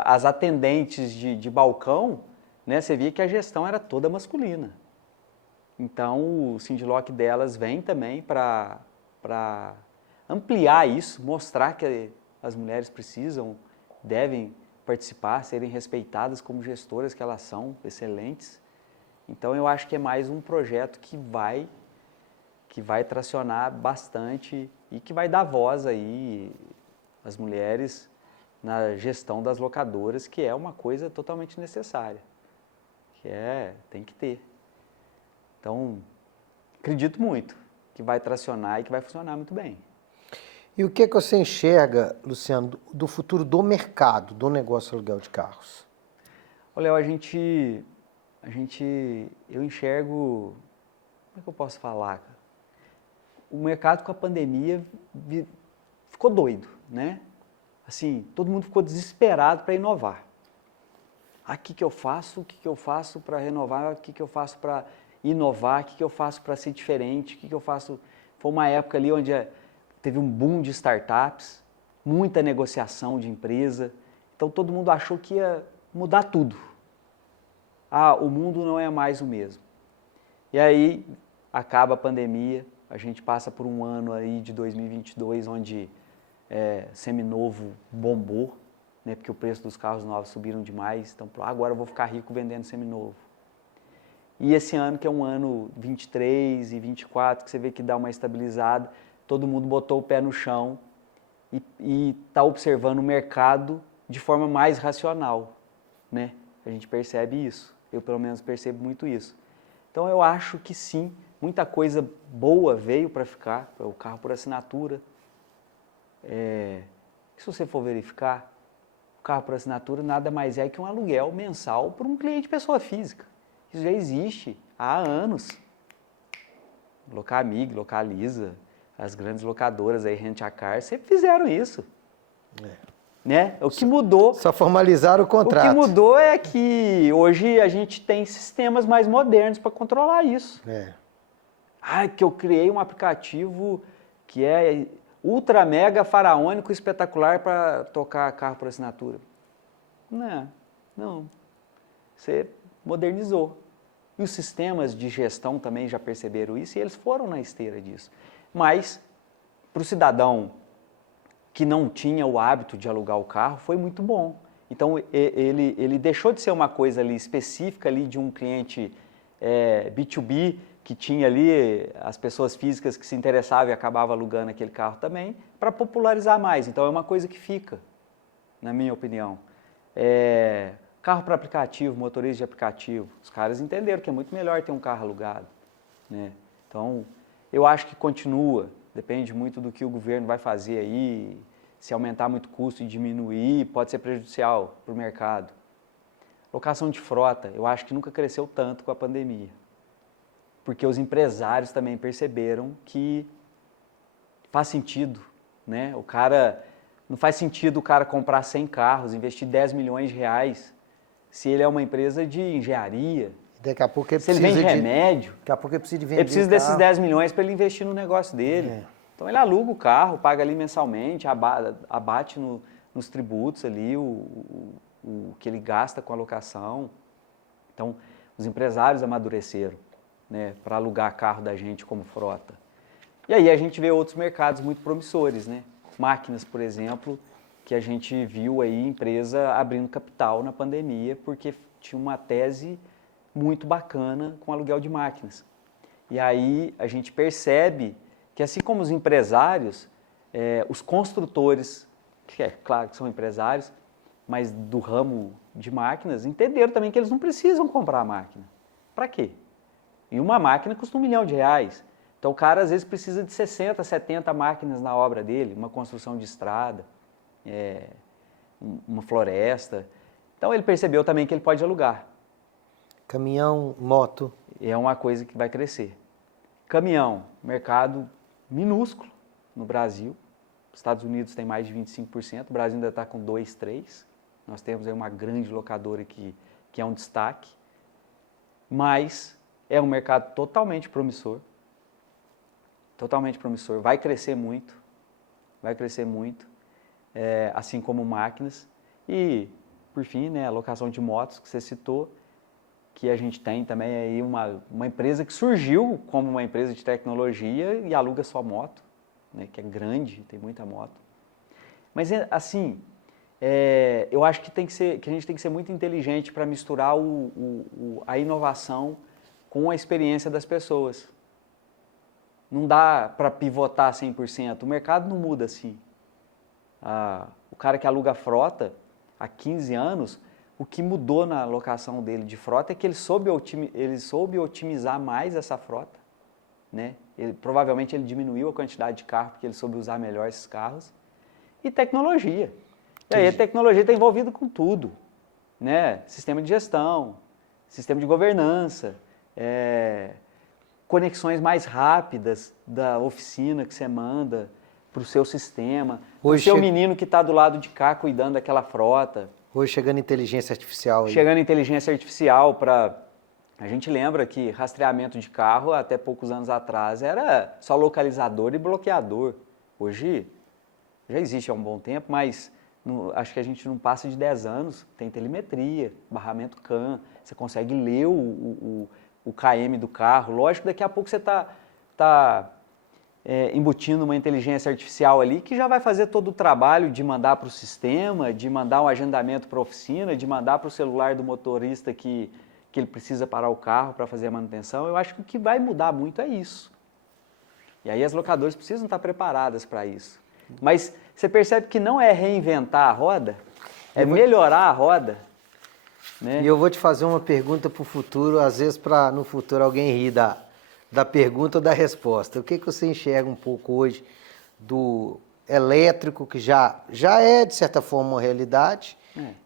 as atendentes de balcão, né, você via que a gestão era toda masculina. Então, o Sindiloc Delas vem também para ampliar isso, mostrar que as mulheres devem participar, serem respeitadas como gestoras que elas são, excelentes. Então eu acho que é mais um projeto que vai tracionar bastante e que vai dar voz aí às mulheres na gestão das locadoras, que é uma coisa totalmente necessária, tem que ter. Então, acredito muito que vai tracionar e que vai funcionar muito bem. E o que você enxerga, Luciano, do futuro do mercado, do negócio de aluguel de carros? Olha, eu enxergo, como é que eu posso falar? O mercado com a pandemia ficou doido, né? Assim, todo mundo ficou desesperado para inovar. O que eu faço? O que eu faço para renovar? O que eu faço para inovar? O que eu faço para ser diferente? O que eu faço? Foi uma época ali onde teve um boom de startups, muita negociação de empresa, então todo mundo achou que ia mudar tudo. O mundo não é mais o mesmo. E aí acaba a pandemia, a gente passa por um ano aí de 2022 onde seminovo bombou, né, porque o preço dos carros novos subiram demais, então agora eu vou ficar rico vendendo seminovo. E esse ano, que é um ano 23 e 24, que você vê que dá uma estabilizada, todo mundo botou o pé no chão e está observando o mercado de forma mais racional, né? A gente percebe isso, eu pelo menos percebo muito isso. Então eu acho que sim, muita coisa boa veio para ficar, o carro por assinatura. Se você for verificar, o carro por assinatura nada mais é que um aluguel mensal para um cliente pessoa física. Isso já existe há anos. Locamig, Localiza, as grandes locadoras aí, Rent a Car, sempre fizeram isso. Né? O que mudou... Só formalizaram o contrato. O que mudou é que hoje a gente tem sistemas mais modernos para controlar isso. Que eu criei um aplicativo que é ultra mega faraônico espetacular para tocar carro por assinatura. Não. Você modernizou. E os sistemas de gestão também já perceberam isso e eles foram na esteira disso. Mas, para o cidadão que não tinha o hábito de alugar o carro, foi muito bom. Então, ele deixou de ser uma coisa ali específica ali de um cliente B2B, que tinha ali as pessoas físicas que se interessavam e acabavam alugando aquele carro também, para popularizar mais. Então, é uma coisa que fica, na minha opinião. Carro para aplicativo, motorista de aplicativo, os caras entenderam que é muito melhor ter um carro alugado. Né? Então, eu acho que continua, depende muito do que o governo vai fazer aí, se aumentar muito o custo e diminuir, pode ser prejudicial para o mercado. Locação de frota, eu acho que nunca cresceu tanto com a pandemia, porque os empresários também perceberam que faz sentido, né? Não faz sentido o cara comprar 100 carros, investir 10 milhões de reais, se ele é uma empresa de engenharia, daqui a pouco ele se ele vende remédio, daqui a pouco ele precisa de vender ele precisa desses 10 milhões para ele investir no negócio dele. Então ele aluga o carro, paga ali mensalmente, abate nos tributos ali o que ele gasta com a locação. Então os empresários amadureceram, né, para alugar carro da gente como frota. E aí a gente vê outros mercados muito promissores, né? Máquinas, por exemplo, que a gente viu aí empresa abrindo capital na pandemia porque tinha uma tese muito bacana com aluguel de máquinas. E aí a gente percebe que assim como os empresários, os construtores, que é claro que são empresários, mas do ramo de máquinas, entenderam também que eles não precisam comprar a máquina. Para quê? E uma máquina custa R$1 milhão. Então o cara às vezes precisa de 60, 70 máquinas na obra dele, uma construção de estrada, uma floresta. Então ele percebeu também que ele pode alugar. Caminhão, moto. É uma coisa que vai crescer. Caminhão, mercado minúsculo no Brasil. Os Estados Unidos tem mais de 25%, o Brasil ainda está com 2%, 3%. Nós temos aí uma grande locadora que é um destaque. Mas é um mercado totalmente promissor. Totalmente promissor. Vai crescer muito. Assim como máquinas. E, por fim, né, a locação de motos que você citou, que a gente tem também aí uma empresa que surgiu como uma empresa de tecnologia e aluga só moto, né, que é grande, tem muita moto. Mas, assim, eu acho que a gente tem que ser muito inteligente para misturar a inovação com a experiência das pessoas. Não dá para pivotar 100%, o mercado não muda assim. O cara que aluga frota há 15 anos, o que mudou na locação dele de frota é que ele soube otimizar mais essa frota. Né? Provavelmente ele diminuiu a quantidade de carro porque ele soube usar melhor esses carros. E tecnologia. E aí a tecnologia está envolvida com tudo. Né? Sistema de gestão, sistema de governança, conexões mais rápidas da oficina que você manda para o seu sistema, para o seu menino que está do lado de cá cuidando daquela frota. Hoje chegando inteligência artificial. Chegando inteligência artificial para... A gente lembra que rastreamento de carro até poucos anos atrás era só localizador e bloqueador. Hoje já existe há um bom tempo, mas acho que a gente não passa de 10 anos. Tem telemetria, barramento CAN, você consegue ler o KM do carro. Lógico que daqui a pouco você está embutindo uma inteligência artificial ali que já vai fazer todo o trabalho de mandar para o sistema, de mandar um agendamento para a oficina, de mandar para o celular do motorista que ele precisa parar o carro para fazer a manutenção. Eu acho que o que vai mudar muito é isso. E aí as locadoras precisam estar preparadas para isso. Mas você percebe que não é reinventar a roda, é melhorar a roda. né? E eu vou te fazer uma pergunta para o futuro, às vezes para no futuro alguém rir da pergunta ou da resposta. O que você enxerga um pouco hoje do elétrico, que já é, de certa forma, uma realidade,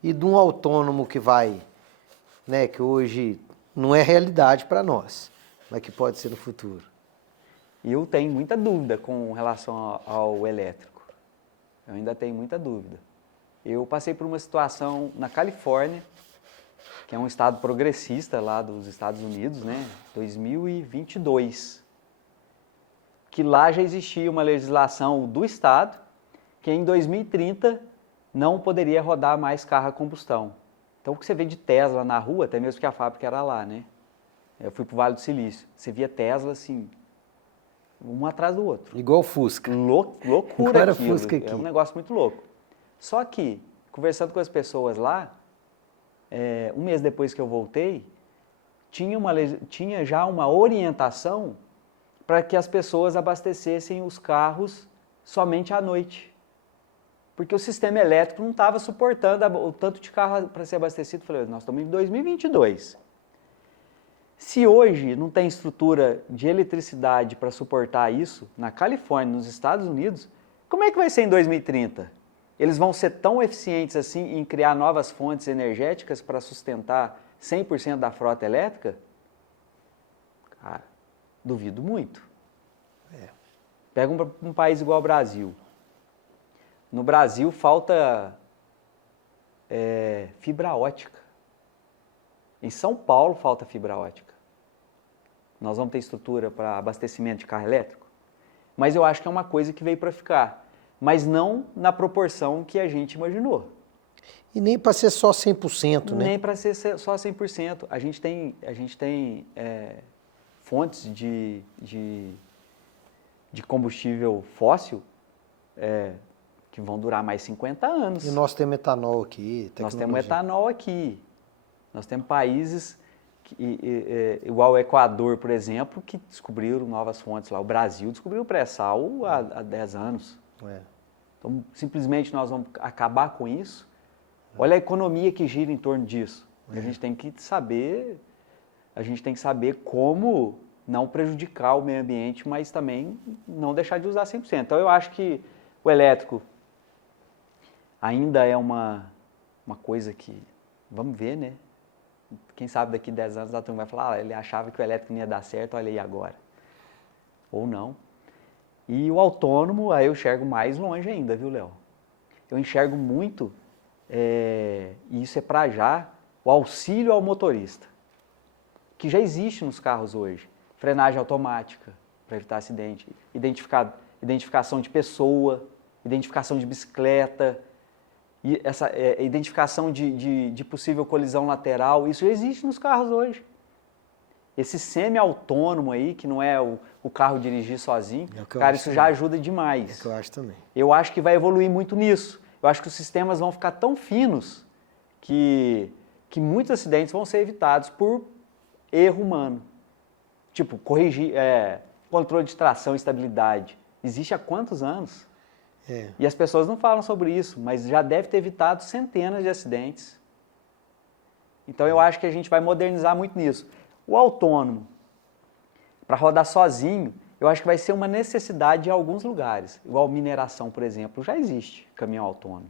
e de um autônomo que vai, né, que hoje não é realidade para nós, mas que pode ser no futuro? E eu tenho muita dúvida com relação ao elétrico. Eu ainda tenho muita dúvida. Eu passei por uma situação na Califórnia, que é um estado progressista lá dos Estados Unidos, né? 2022. Que lá já existia uma legislação do estado que em 2030 não poderia rodar mais carro a combustão. Então o que você vê de Tesla na rua, até mesmo que a fábrica era lá, né? Eu fui para o Vale do Silício. Você via Tesla assim, um atrás do outro. Igual Fusca. Loucura Agora aquilo. Fusca aqui. É um negócio muito louco. Só que, conversando com as pessoas lá, um mês depois que eu voltei, tinha já uma orientação para que as pessoas abastecessem os carros somente à noite. Porque o sistema elétrico não estava suportando o tanto de carro para ser abastecido. Eu falei, nós estamos em 2022. Se hoje não tem estrutura de eletricidade para suportar isso, na Califórnia, nos Estados Unidos, como é que vai ser em 2030? Eles vão ser tão eficientes assim em criar novas fontes energéticas para sustentar 100% da frota elétrica? Cara, duvido muito. Pega um país igual ao Brasil. No Brasil falta fibra ótica. Em São Paulo falta fibra ótica. Nós vamos ter estrutura para abastecimento de carro elétrico? Mas eu acho que é uma coisa que veio para ficar. Mas não na proporção que a gente imaginou. E nem para ser só 100%, né? Nem para ser só 100%. A gente tem fontes de combustível fóssil que vão durar mais 50 anos. E nós temos etanol aqui. Nós temos etanol aqui. Nós temos países, igual o Equador, por exemplo, que descobriram novas fontes lá. O Brasil descobriu o pré-sal há 10 anos. Então, simplesmente nós vamos acabar com isso. Olha a economia que gira em torno disso. A gente tem que saber como não prejudicar o meio ambiente, mas também não deixar de usar 100%. Então, eu acho que o elétrico ainda é uma coisa que, vamos ver, né? Quem sabe daqui a 10 anos a turma vai falar, ele achava que o elétrico não ia dar certo, olha aí agora. Ou não. E o autônomo, aí eu enxergo mais longe ainda, viu, Léo? Eu enxergo muito, e isso é para já, o auxílio ao motorista, que já existe nos carros hoje. Frenagem automática, para evitar acidente, identificação de pessoa, identificação de bicicleta, e essa identificação de possível colisão lateral, isso já existe nos carros hoje. Esse semi-autônomo aí, que não é o carro dirigir sozinho, cara, isso já ajuda demais. É o que eu acho também. Eu acho que vai evoluir muito nisso. Eu acho que os sistemas vão ficar tão finos que muitos acidentes vão ser evitados por erro humano. Tipo, corrigir, controle de tração e estabilidade. Existe há quantos anos? E as pessoas não falam sobre isso, mas já deve ter evitado centenas de acidentes. Então eu acho que a gente vai modernizar muito nisso. O autônomo, para rodar sozinho, eu acho que vai ser uma necessidade em alguns lugares. Igual mineração, por exemplo, já existe caminhão autônomo,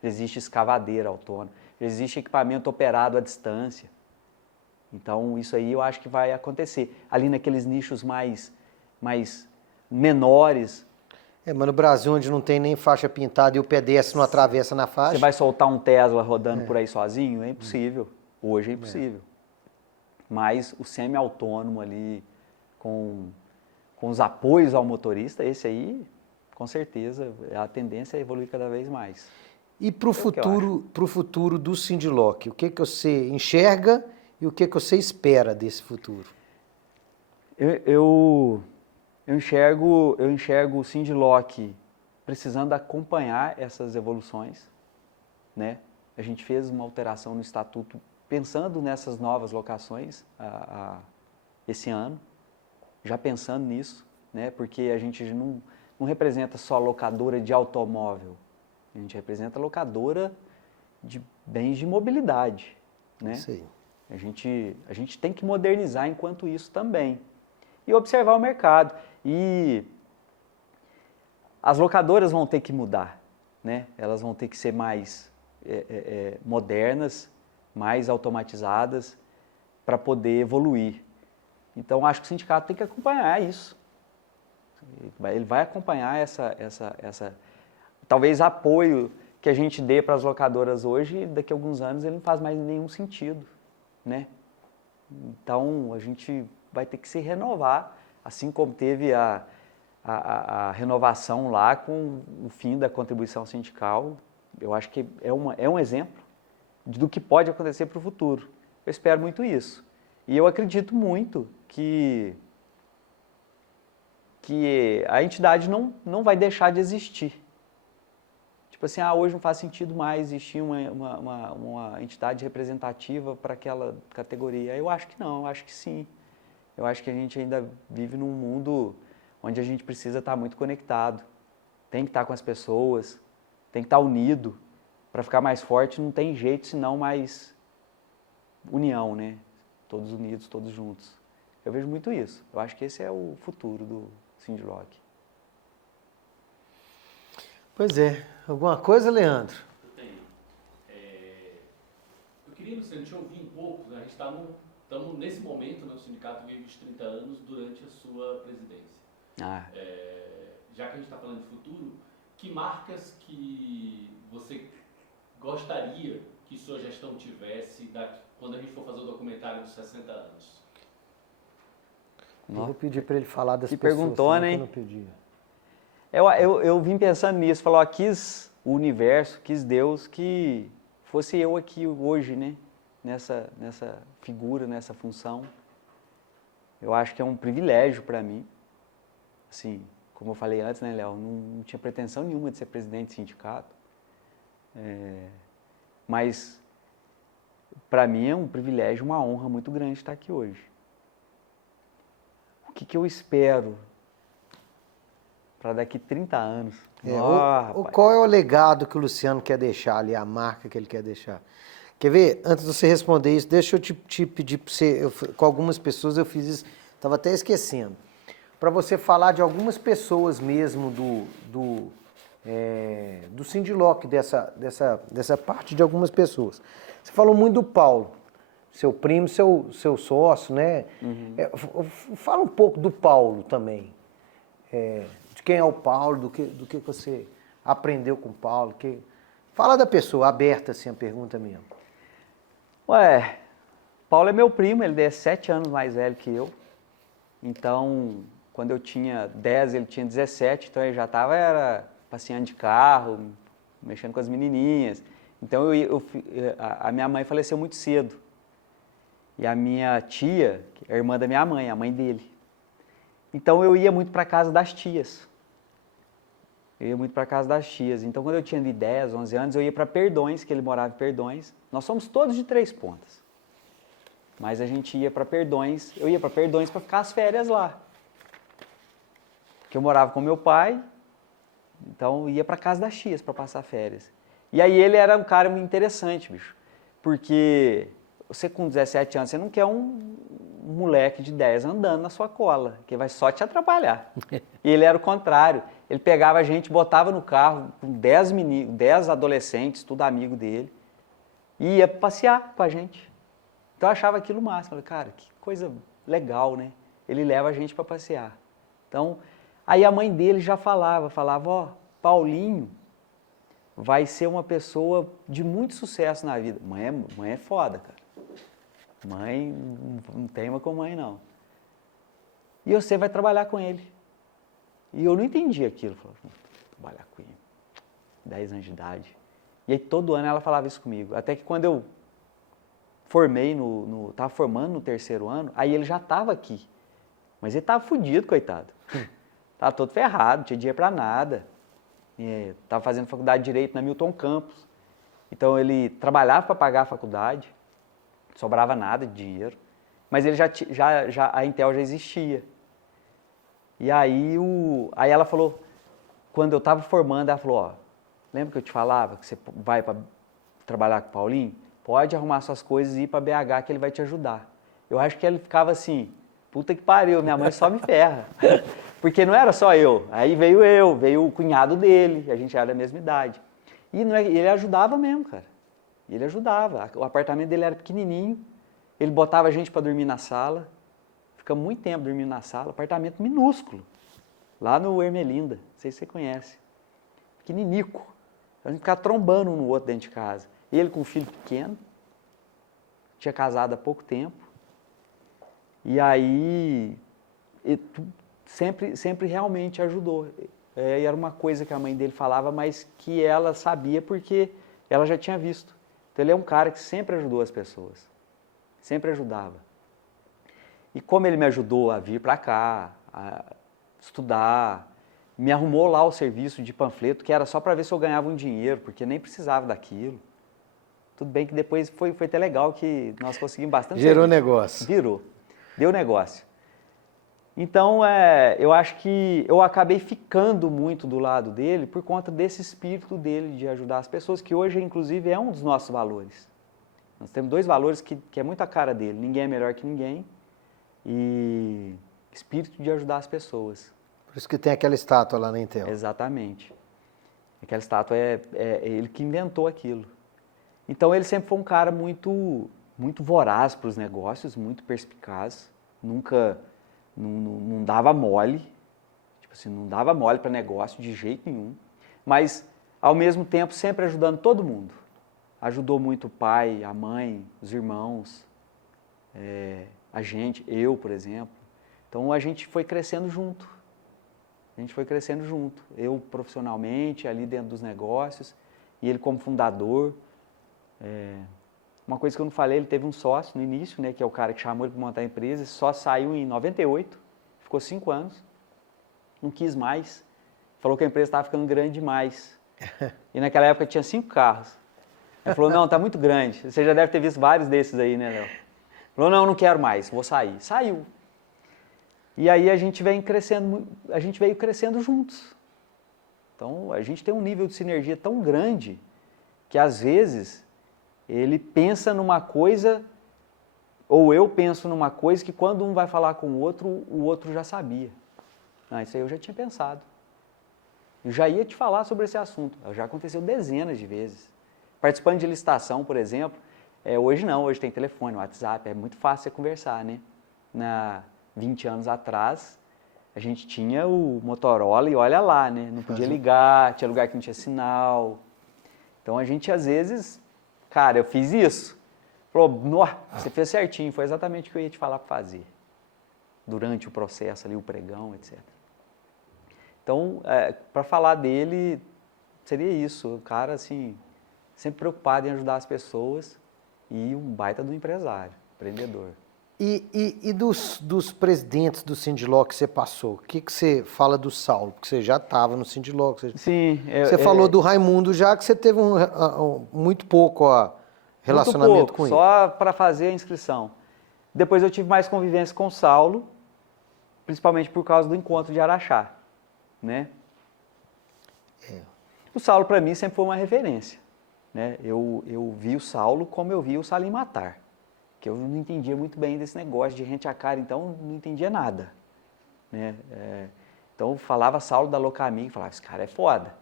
já existe escavadeira autônoma, já existe equipamento operado à distância. Então isso aí eu acho que vai acontecer. Ali naqueles nichos mais menores. Mas no Brasil, onde não tem nem faixa pintada e o pedestre não atravessa na faixa... Você vai soltar um Tesla rodando por aí sozinho? É impossível. Hoje é impossível. Mas o semi-autônomo ali, com os apoios ao motorista, esse aí, com certeza, a tendência é evoluir cada vez mais. E para o futuro do Sindiloc, o que você enxerga e o que você espera desse futuro? Eu enxergo o Sindiloc precisando acompanhar essas evoluções, né? A gente fez uma alteração no estatuto pensando nessas novas locações esse ano, já pensando nisso, né? Porque a gente não representa só locadora de automóvel, a gente representa locadora de bens de mobilidade. né? Isso aí. A gente tem que modernizar enquanto isso também. E observar o mercado. E as locadoras vão ter que mudar, né? Elas vão ter que ser mais modernas, mais automatizadas, para poder evoluir. Então, acho que o sindicato tem que acompanhar isso. Ele vai acompanhar talvez apoio que a gente dê para as locadoras hoje, daqui a alguns anos ele não faz mais nenhum sentido, né? Então, a gente vai ter que se renovar, assim como teve a renovação lá com o fim da contribuição sindical. Eu acho que é um exemplo do que pode acontecer para o futuro. Eu espero muito isso. E eu acredito muito que a entidade não vai deixar de existir. Tipo assim, hoje não faz sentido mais existir uma entidade representativa para aquela categoria. Eu acho que não, eu acho que sim. Eu acho que a gente ainda vive num mundo onde a gente precisa estar muito conectado. Tem que estar com as pessoas, tem que estar unido. Para ficar mais forte não tem jeito senão mais união, né? Todos unidos, todos juntos. Eu vejo muito isso. Eu acho que esse é o futuro do Sindiloc. Pois é. Alguma coisa, Leandro? Eu tenho. Eu queria, Luciano, te ouvir um pouco, né? A gente estamos nesse momento, né? O sindicato vive os 30 anos durante a sua presidência. Já que a gente está falando de futuro, que marcas que você gostaria que sua gestão tivesse quando a gente for fazer o documentário dos 60 anos? Eu vou pedir para ele falar das que pessoas. perguntou, né? Que eu não pedi. Eu vim pensando nisso, falou, quis o universo, quis Deus que fosse eu aqui hoje, né? Nessa figura, nessa função. Eu acho que é um privilégio para mim. Assim, como eu falei antes, né, Léo? Não tinha pretensão nenhuma de ser presidente de sindicato. Mas, para mim, é um privilégio, uma honra muito grande estar aqui hoje. O que eu espero para daqui 30 anos? Qual é o legado que o Luciano quer deixar ali, a marca que ele quer deixar? Quer ver? Antes de você responder isso, deixa eu te pedir para você, com algumas pessoas eu fiz isso, estava até esquecendo, para você falar de algumas pessoas mesmo do Sindiloc, dessa parte de algumas pessoas. Você falou muito do Paulo, seu primo, seu sócio, né? Uhum. Fala um pouco do Paulo também. De quem é o Paulo, do que você aprendeu com o Paulo. Fala da pessoa, aberta assim a pergunta mesmo. Paulo é meu primo, ele é 7 anos mais velho que eu. Então, quando eu tinha 10, ele tinha 17, então ele já estava passeando de carro, mexendo com as menininhas. Então, a minha mãe faleceu muito cedo. E a minha tia, que é a irmã da minha mãe, a mãe dele. Então, eu ia muito para casa das tias. Então, quando eu tinha de 10, 11 anos, eu ia para Perdões, que ele morava em Perdões. Nós somos todos de Três Pontas. Mas a gente ia para Perdões, eu ia para Perdões para ficar as férias lá. Porque eu morava com meu pai, então eu ia para casa das tias para passar férias. E aí ele era um cara muito interessante, bicho. Porque você com 17 anos, você não quer um moleque de 10 andando na sua cola, que vai só te atrapalhar. E ele era o contrário. Ele pegava a gente, botava no carro com 10 adolescentes, tudo amigo dele, e ia passear com a gente. Então eu achava aquilo o máximo. Falei, cara, que coisa legal, né? Ele leva a gente para passear. Então, aí a mãe dele já falava, Paulinho vai ser uma pessoa de muito sucesso na vida. Mãe é foda, cara. Mãe, não teima com mãe, não. E você vai trabalhar com ele. E eu não entendi aquilo. Falei, trabalhar com ele. 10 anos de idade. E aí todo ano ela falava isso comigo. Até que quando eu formei, estava formando no 3º ano, aí ele já estava aqui. Mas ele estava fudido, coitado. Estava todo ferrado, não tinha dinheiro para nada. Estava fazendo faculdade de Direito na Milton Campos. Então ele trabalhava para pagar a faculdade. Sobrava nada de dinheiro, mas ele a Intel já existia. E aí ela falou, quando eu estava formando, ela falou, lembra que eu te falava que você vai para trabalhar com o Paulinho? pode arrumar suas coisas e ir para BH que ele vai te ajudar. Eu acho que ele ficava assim, puta que pariu, minha mãe só me ferra. Porque não era só eu, aí veio o cunhado dele, a gente era da mesma idade. E ele ajudava mesmo, cara. Ele ajudava. O apartamento dele era pequenininho, ele botava a gente para dormir na sala, fica muito tempo dormindo na sala, apartamento minúsculo, lá no Ermelinda, não sei se você conhece. Pequeninico. A gente ficava trombando um no outro dentro de casa. Ele com um filho pequeno, tinha casado há pouco tempo, e aí sempre realmente ajudou. E era uma coisa que a mãe dele falava, mas que ela sabia porque ela já tinha visto. Então ele é um cara que sempre ajudou as pessoas, sempre ajudava. E como ele me ajudou a vir para cá, a estudar, me arrumou lá o serviço de panfleto, que era só para ver se eu ganhava um dinheiro, porque nem precisava daquilo. Tudo bem que depois foi até legal que nós conseguimos bastante Gerou serviço. negócio. Virou. Deu negócio. Então, eu acho que eu acabei ficando muito do lado dele por conta desse espírito dele de ajudar as pessoas, que hoje, inclusive, é um dos nossos valores. Nós temos 2 valores que é muito a cara dele. Ninguém é melhor que ninguém e espírito de ajudar as pessoas. Por isso que tem aquela estátua lá na Intel. Exatamente. Aquela estátua é ele que inventou aquilo. Então ele sempre foi um cara muito voraz para os negócios, muito perspicaz, nunca não dava mole, tipo assim, não dava mole para negócio de jeito nenhum, mas ao mesmo tempo sempre ajudando todo mundo. Ajudou muito o pai, a mãe, os irmãos, a gente, eu, por exemplo. Então a gente foi crescendo junto. Eu profissionalmente, ali dentro dos negócios, e ele como fundador. Uma coisa que eu não falei, ele teve um sócio no início, né, que é o cara que chamou ele para montar a empresa, só saiu em 98, ficou 5 anos, não quis mais, falou que a empresa estava ficando grande demais. E naquela época tinha 5 carros. Ele falou, não, está muito grande, você já deve ter visto vários desses aí, né, Léo? Falou, não quero mais, vou sair. Saiu. E aí a gente veio crescendo juntos. Então a gente tem um nível de sinergia tão grande que às vezes ele pensa numa coisa, ou eu penso numa coisa que quando um vai falar com o outro já sabia. Não, isso aí eu já tinha pensado. Eu já ia te falar sobre esse assunto. Já aconteceu dezenas de vezes. Participando de licitação, por exemplo, hoje não, hoje tem telefone, WhatsApp, é muito fácil você conversar, né? 20 anos atrás, a gente tinha o Motorola e olha lá, né? Não podia ligar, tinha lugar que não tinha sinal. Então a gente às vezes, cara, eu fiz isso. Falou, você fez certinho, foi exatamente o que eu ia te falar para fazer. Durante o processo ali, o pregão, etc. Então, para falar dele, seria isso. O cara, assim, sempre preocupado em ajudar as pessoas e um baita do empresário, empreendedor. E dos presidentes do Sindiló que você passou, o que você fala do Saulo? Porque você já estava no Sindiló. Sim. Você falou do Raimundo já, que você teve muito pouco relacionamento com ele. Só para fazer a inscrição. Depois eu tive mais convivência com o Saulo, principalmente por causa do encontro de Araxá, né? O Saulo para mim sempre foi uma referência, né? Eu vi o Saulo como eu vi o Salim Matar, que eu não entendia muito bem desse negócio de rente a cara, então não entendia nada, né? Então falava Saulo da Locaming, falava, esse cara é foda,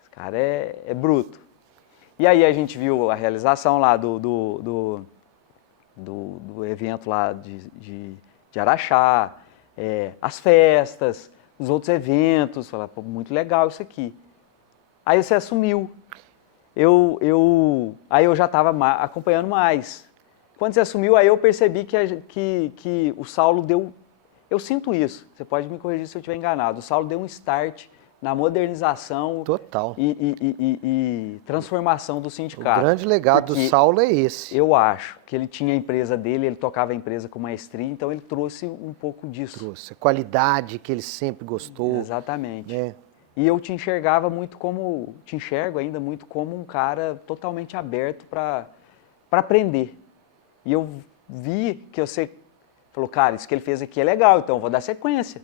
esse cara é bruto. E aí a gente viu a realização lá do evento lá de Araxá, as festas, os outros eventos, falava, pô, muito legal isso aqui. Aí você assumiu, aí eu já estava acompanhando mais. Quando você assumiu, aí eu percebi que o Saulo deu, eu sinto isso, você pode me corrigir se eu estiver enganado, o Saulo deu um start na modernização total e transformação do sindicato. O grande legado do Saulo é esse. Eu acho que ele tinha a empresa dele, ele tocava a empresa com maestria, então ele trouxe um pouco disso. Trouxe a qualidade que ele sempre gostou. Exatamente. Né? E eu te enxergo ainda muito como um cara totalmente aberto para aprender. E eu vi que você falou, cara, isso que ele fez aqui é legal, então eu vou dar sequência.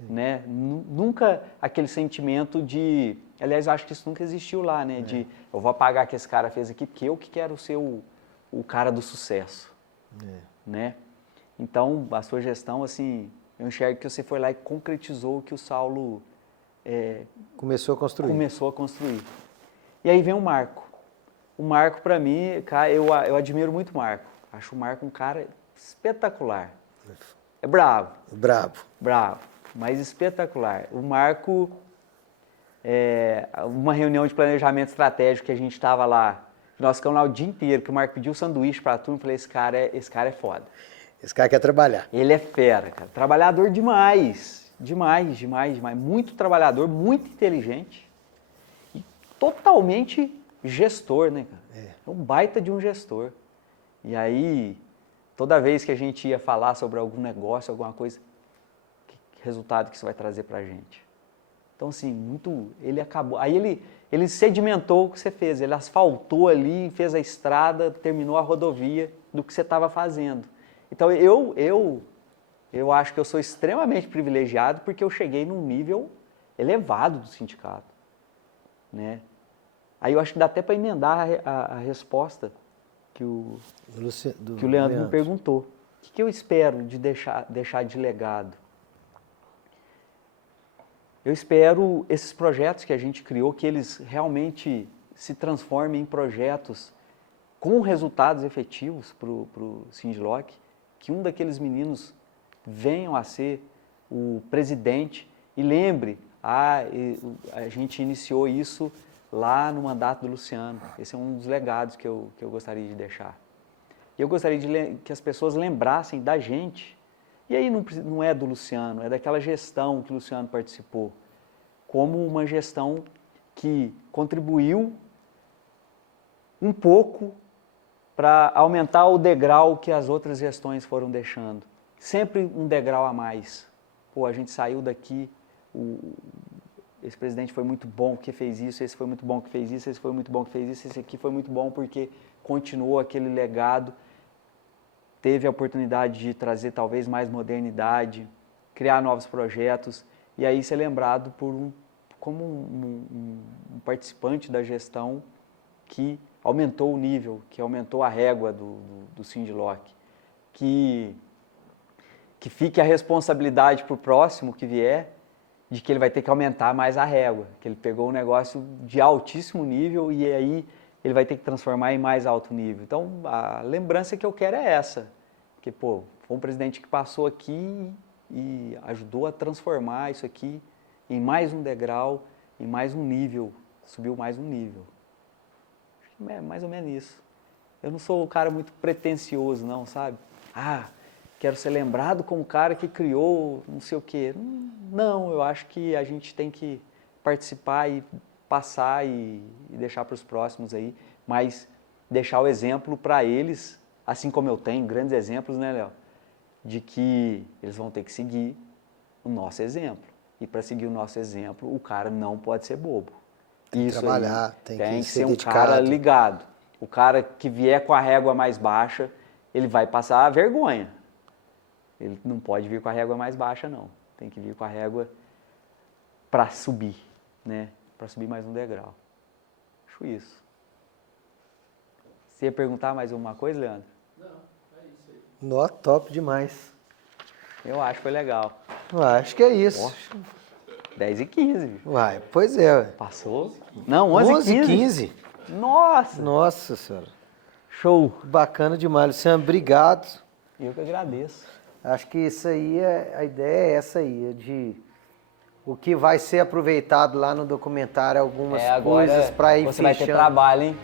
né? Nunca aquele sentimento de... Aliás, eu acho que isso nunca existiu lá, né? De eu vou apagar o que esse cara fez aqui porque eu que quero ser o cara do sucesso, né? Então, a sua gestão, assim, eu enxergo que você foi lá e concretizou o que o Saulo... Começou a construir. E aí vem o Marco. O Marco, para mim, cara, eu admiro muito o Marco. Acho o Marco um cara espetacular. É bravo. Bravo, mas espetacular. O Marco, uma reunião de planejamento estratégico que a gente estava lá, nós ficamos lá o dia inteiro, que o Marco pediu sanduíche para a turma, eu falei, esse cara é foda. Esse cara quer trabalhar. Ele é fera, cara. Trabalhador demais. Demais. Muito trabalhador, muito inteligente e totalmente gestor, né, cara? É um baita de um gestor. E aí, toda vez que a gente ia falar sobre algum negócio, alguma coisa, que resultado que isso vai trazer pra gente? Então, assim, ele acabou. Aí ele sedimentou o que você fez, ele asfaltou ali, fez a estrada, terminou a rodovia do que você estava fazendo. Então, eu acho que eu sou extremamente privilegiado porque eu cheguei num nível elevado do sindicato, né? Aí eu acho que dá até para emendar a resposta que o Leandro me perguntou. O que eu espero de deixar de legado? Eu espero esses projetos que a gente criou, que eles realmente se transformem em projetos com resultados efetivos para o Sindlock, que um daqueles meninos venham a ser o presidente. E lembre, a gente iniciou isso lá no mandato do Luciano. Esse é um dos legados que eu gostaria de deixar. Eu gostaria que as pessoas lembrassem da gente. E aí não é do Luciano, é daquela gestão que o Luciano participou, como uma gestão que contribuiu um pouco para aumentar o degrau que as outras gestões foram deixando. Sempre um degrau a mais. Pô, a gente saiu daqui, esse presidente foi muito bom que fez isso, esse foi muito bom que fez isso, esse foi muito bom que fez isso, esse aqui foi muito bom porque continuou aquele legado, teve a oportunidade de trazer talvez mais modernidade, criar novos projetos, e aí ser lembrado como um participante da gestão que aumentou o nível, que aumentou a régua do Sindlock, que fique a responsabilidade para o próximo que vier, de que ele vai ter que aumentar mais a régua, que ele pegou um negócio de altíssimo nível e aí ele vai ter que transformar em mais alto nível. Então, a lembrança que eu quero é essa, que, pô, foi um presidente que passou aqui e ajudou a transformar isso aqui em mais um degrau, em mais um nível, subiu mais um nível. Acho que é mais ou menos isso. Eu não sou um cara muito pretensioso, não, sabe? Quero ser lembrado como o cara que criou não sei o quê. Não, eu acho que a gente tem que participar e passar e deixar para os próximos aí, mas deixar o exemplo para eles, assim como eu tenho grandes exemplos, né, Léo? De que eles vão ter que seguir o nosso exemplo. E para seguir o nosso exemplo, o cara não pode ser bobo. Tem que trabalhar, tem que ser um dedicado. cara ligado. O cara que vier com a régua mais baixa, ele vai passar vergonha. Ele não pode vir com a régua mais baixa, não. Tem que vir com a régua para subir, né? Para subir mais um degrau. Acho isso. Você ia perguntar mais alguma coisa, Leandro? Não, é isso aí. Nó, top demais. Eu acho que foi legal. Acho que é isso. 10h15. Uai, pois é. Passou? Não, 11h15. Nossa! Nossa senhora. Show. Bacana demais, Luciano. Obrigado. Eu que agradeço. Acho que isso aí, a ideia é essa aí, de o que vai ser aproveitado lá no documentário, algumas coisas para ir você fechando. Vai ter trabalho, hein?